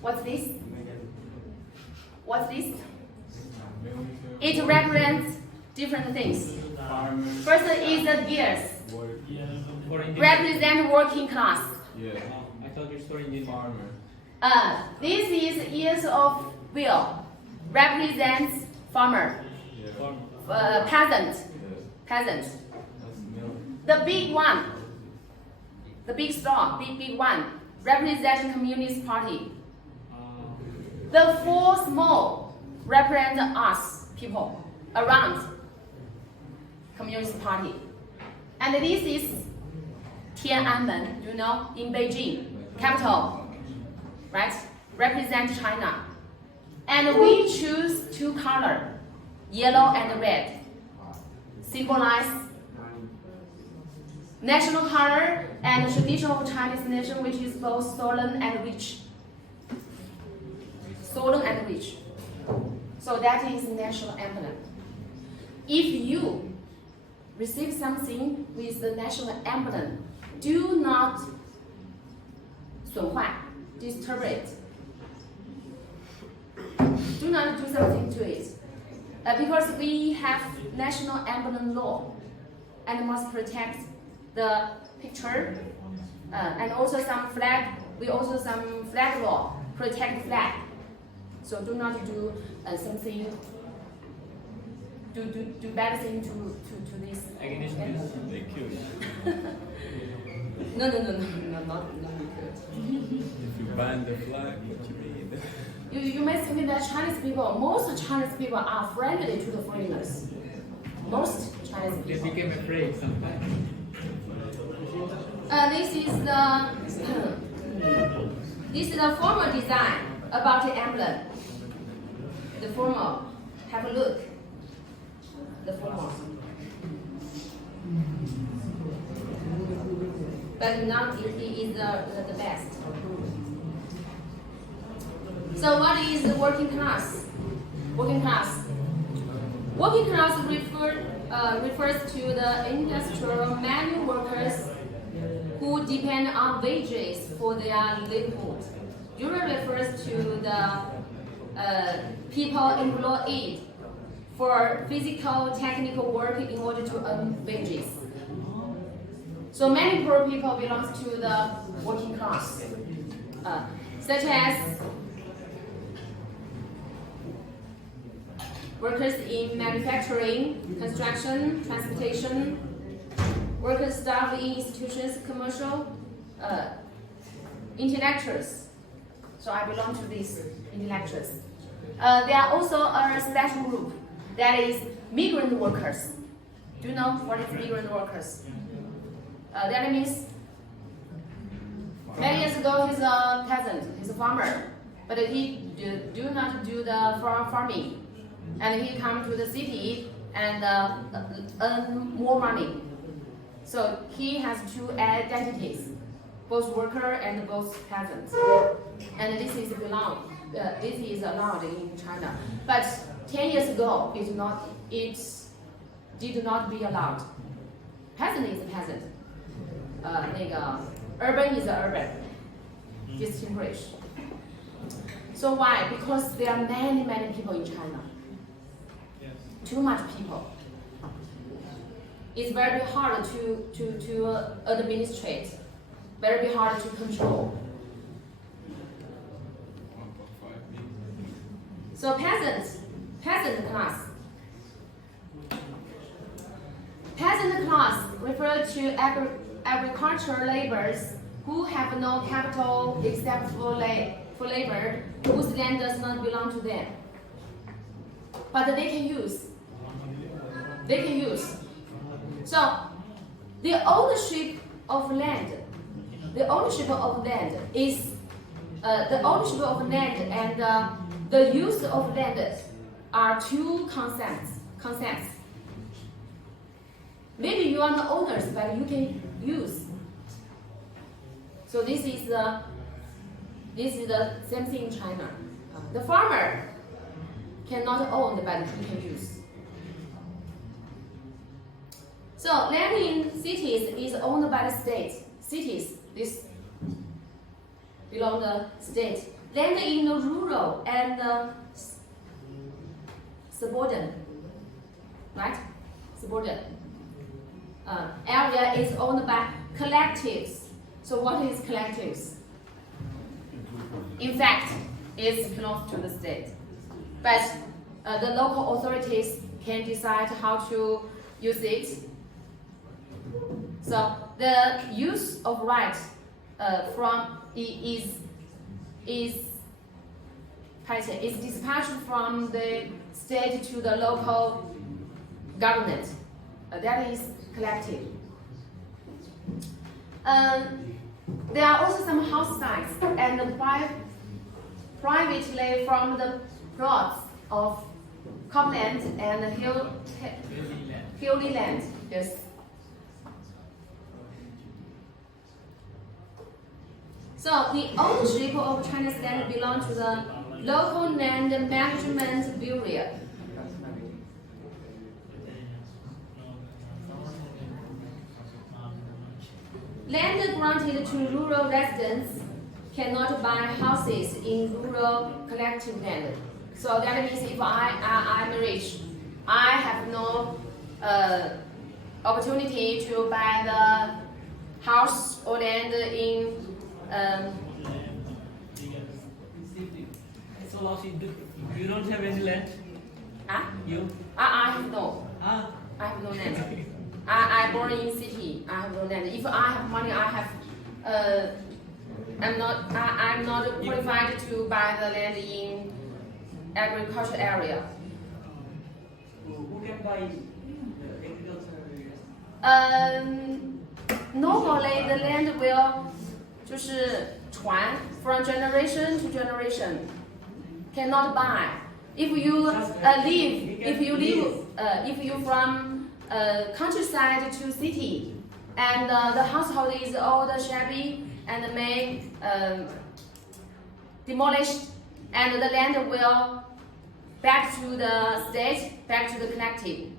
What's this? What's this? It represents different things. First is the gears. Represent working class. Yeah. I thought your story in farmer. This is ears of wheel. Represents farmer. Yeah. Peasant. Peasant. That's milk. The big one. The big straw. Big one. Represents Communist Party. The four small represent us people around Communist Party. And this is Tiananmen, you know, in Beijing, capital, right? Represent China. And we choose two colors, yellow and red, symbolize national color and traditional Chinese nation, which is both solemn and rich. Solemn and rich. So that is national emblem. If you receive something with the national emblem, do not 损坏, disturb it. Do not do something to it. Because we have national emblem law and must protect the picture and also some flag, we also some flag law, protect flag. So do not do something, do bad thing to this. Against this. They kill you. No, not good. If you ban the flag, what you mean? You may think that Chinese people, most Chinese people are friendly to the foreigners. Most Chinese They people. became afraid sometimes. This is the formal design about the emblem. The formal. Have a look. The formal. But not it is the best. So what is the working class? Working class. Working class refers to the industrial manual workers who depend on wages for their livelihood. Usually refers to the people employed for physical, technical work in order to earn wages. So many poor people belong to the working class, such as workers in manufacturing, construction, transportation, workers staff in institutions, commercial, intellectuals. So I belong to these intellectuals. There are also a special group that is migrant workers. Do you know what is migrant workers? That means many years ago he's a peasant, he's a farmer, but he do not do the farming, and he come to the city and earn more money. So he has two identities, both worker and both peasants, and this is allowed in China. But 10 years ago, it did not be allowed. Peasant is peasant. Urban is urban. Distinguish. So why? Because there are many people in China. Yes. Too much people. It's very hard to administrate. Very hard to control. 1.5 million. So peasant class. Peasant class refer to agricultural laborers who have no capital except for labor, whose land does not belong to them. But they can use. So the ownership of land and the use of land are two concepts. Maybe you are the owners, but you can use. So this is the same thing in China. The farmer cannot own, but he can use. So land in cities is owned by the state. Cities, this belong to the state. Land in the rural and suburban, right? Suburban area is owned by collectives. So what is collectives? In fact, it belongs to the state. But the local authorities can decide how to use it. So the use of rights is dispatched from the state to the local government. That is collective. There are also some house sites and privately from the plots of cropland and hilly land. Yes. So the ownership of China's land belongs to the local land management bureau. Land granted to rural residents cannot buy houses in rural collective land. So that means if I'm rich, I have no opportunity to buy the house or land in So Loshi, you don't have any land? You? I have no. I have no land. I born in city. I have no land. If I have money, I have. I'm not qualified to buy the land in agriculture area. Who can buy the agriculture areas? Normally the land will 就是传 from generation to generation. Cannot buy. If you from countryside to city, and the household is old, shabby, and may demolished, and the land will back to the state, back to the collective.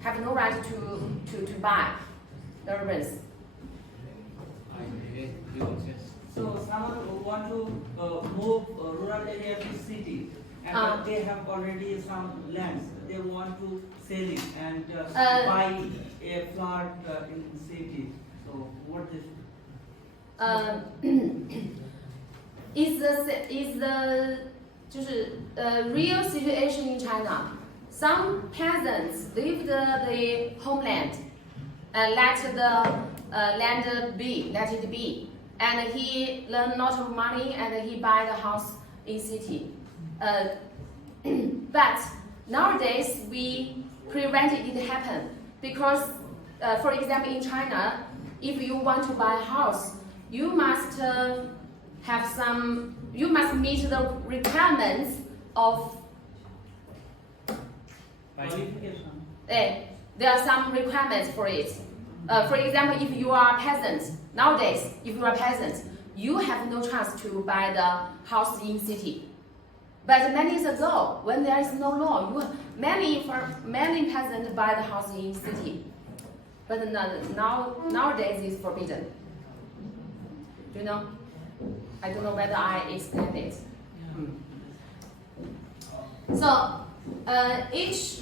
Have no right to buy the urbans. So someone who want to move rural area to city, and they have already some lands. They want to sell it and buy a plot in city. So what is? Is the 就是 real situation in China. Some peasants leave the homeland and let the land let it be, and he earn a lot of money and he buy the house in city. But nowadays we prevent it happen because, for example, in China, if you want to buy a house, you must you must meet the requirements of. Qualification. There are some requirements for it. For example, if you are a peasant, nowadays, if you are a peasant, you have no chance to buy the house in city. But many years ago, when there is no law, many peasants buy the house in city. But nowadays it's forbidden. Do you know? I don't know whether I explained it. So each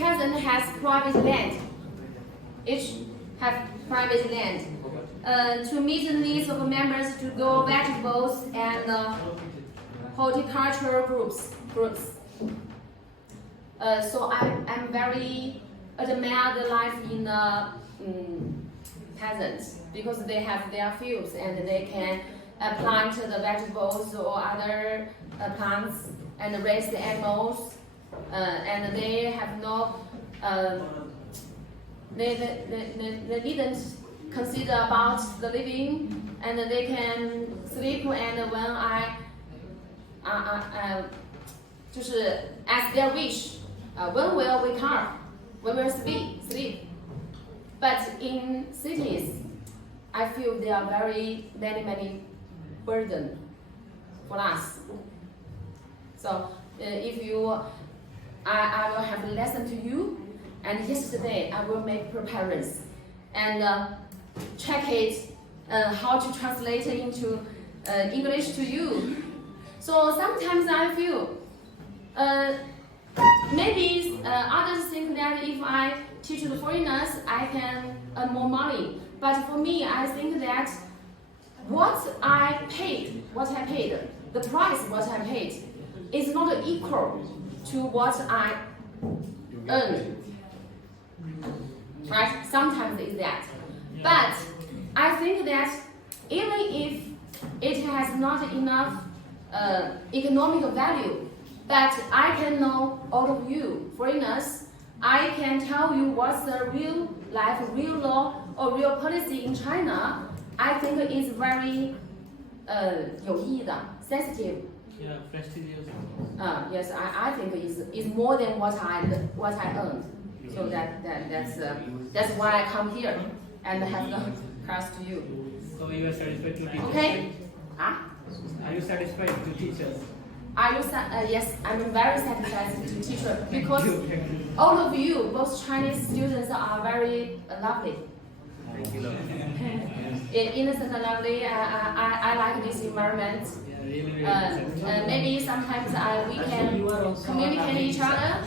peasant has private land. Each have private land to meet the needs of members to grow vegetables and horticultural groups. So I'm very admire the life in the peasants because they have their fields and they can plant the vegetables or other plants and raise the animals, and they have no. They didn't consider about the living, and they can sleep. And when just as their wish, when will wake up, when will sleep. But in cities, I feel there are many burden for us. So if you, I will have a lesson to you. And yesterday I will make preparedness and check it how to translate it into English to you. So sometimes I feel maybe others think that if I teach the foreigners I can earn more money. But for me, I think that what I paid, the price what I paid is not equal to what I earned. Right? Sometimes it's that. But I think that even if it has not enough economic value, but I can know all of you foreigners, I can tell you what's the real life, real law, or real policy in China. I think it's very 有意义的, sensitive. Yeah, prestigious. Yes, I think it's more than what I earned. So that's why I come here and have the class to you. So you are satisfied to teach us? Okay? Are you satisfied to teach us? Yes, I'm very satisfied to teach you because all of you, both Chinese students, are very lovely. Thank you. Innocent and lovely. I like this environment. Yeah, really maybe sometimes we can communicate each other.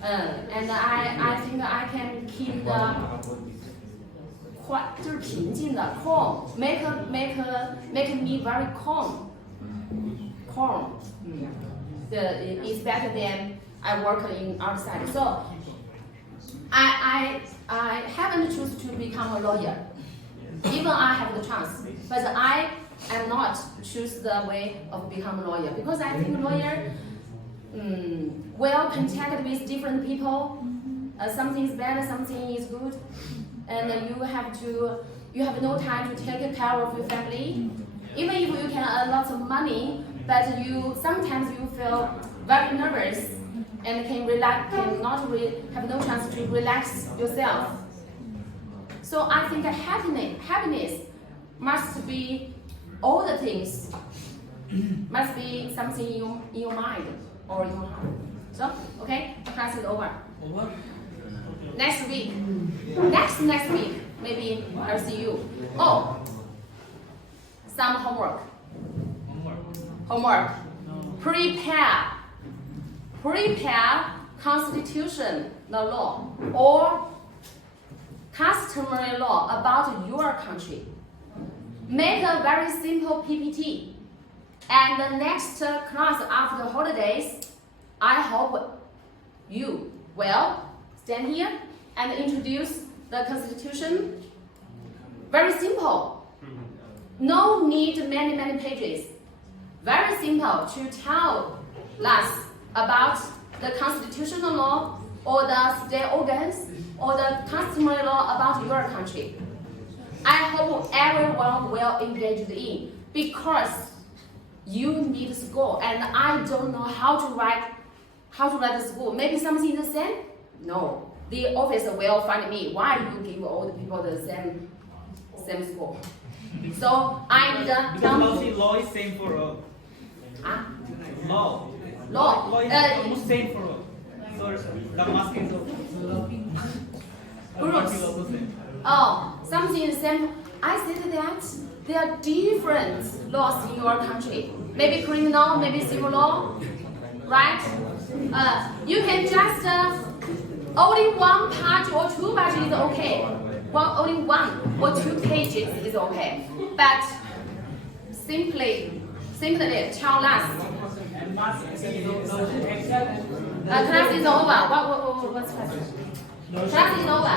And I think I can keep the 就是平静的 calm, make me very calm. It's better than I work in outside. So I haven't choose to become a lawyer, even I have the chance. But I am not choose the way of become a lawyer because I think lawyer. Well, contact with different people. Something is bad, something is good, and you have no time to take care of your family. Even if you can earn lots of money, but sometimes you feel very nervous and have no chance to relax yourself. So I think happiness must be all the things. Must be something in your mind. Or your heart. So, okay, class is over. Over? Next week. Next week, maybe I'll see you. Oh, some homework. Homework. Prepare constitution, the law, or customary law about your country. Make a very simple PPT. And the next class after the holidays, I hope you will stand here and introduce the Constitution. Very simple. No need many pages. Very simple to tell us about the constitutional law or the state organs or the customary law about your country. I hope everyone will engage in, because you need school, and I don't know how to write the school. Maybe something the same? No. The office will find me. Why you give all the people the same school? So I need Because law is same for all. Law. Law is almost same for all. So the mask is also same. Oh, something the same. I said that there are different laws in your country. Maybe criminal, maybe civil law, right? You can just only one page or two pages is okay. Only one or two pages is okay. But simply tell us. And mask is Class is over. What's class? Class is over.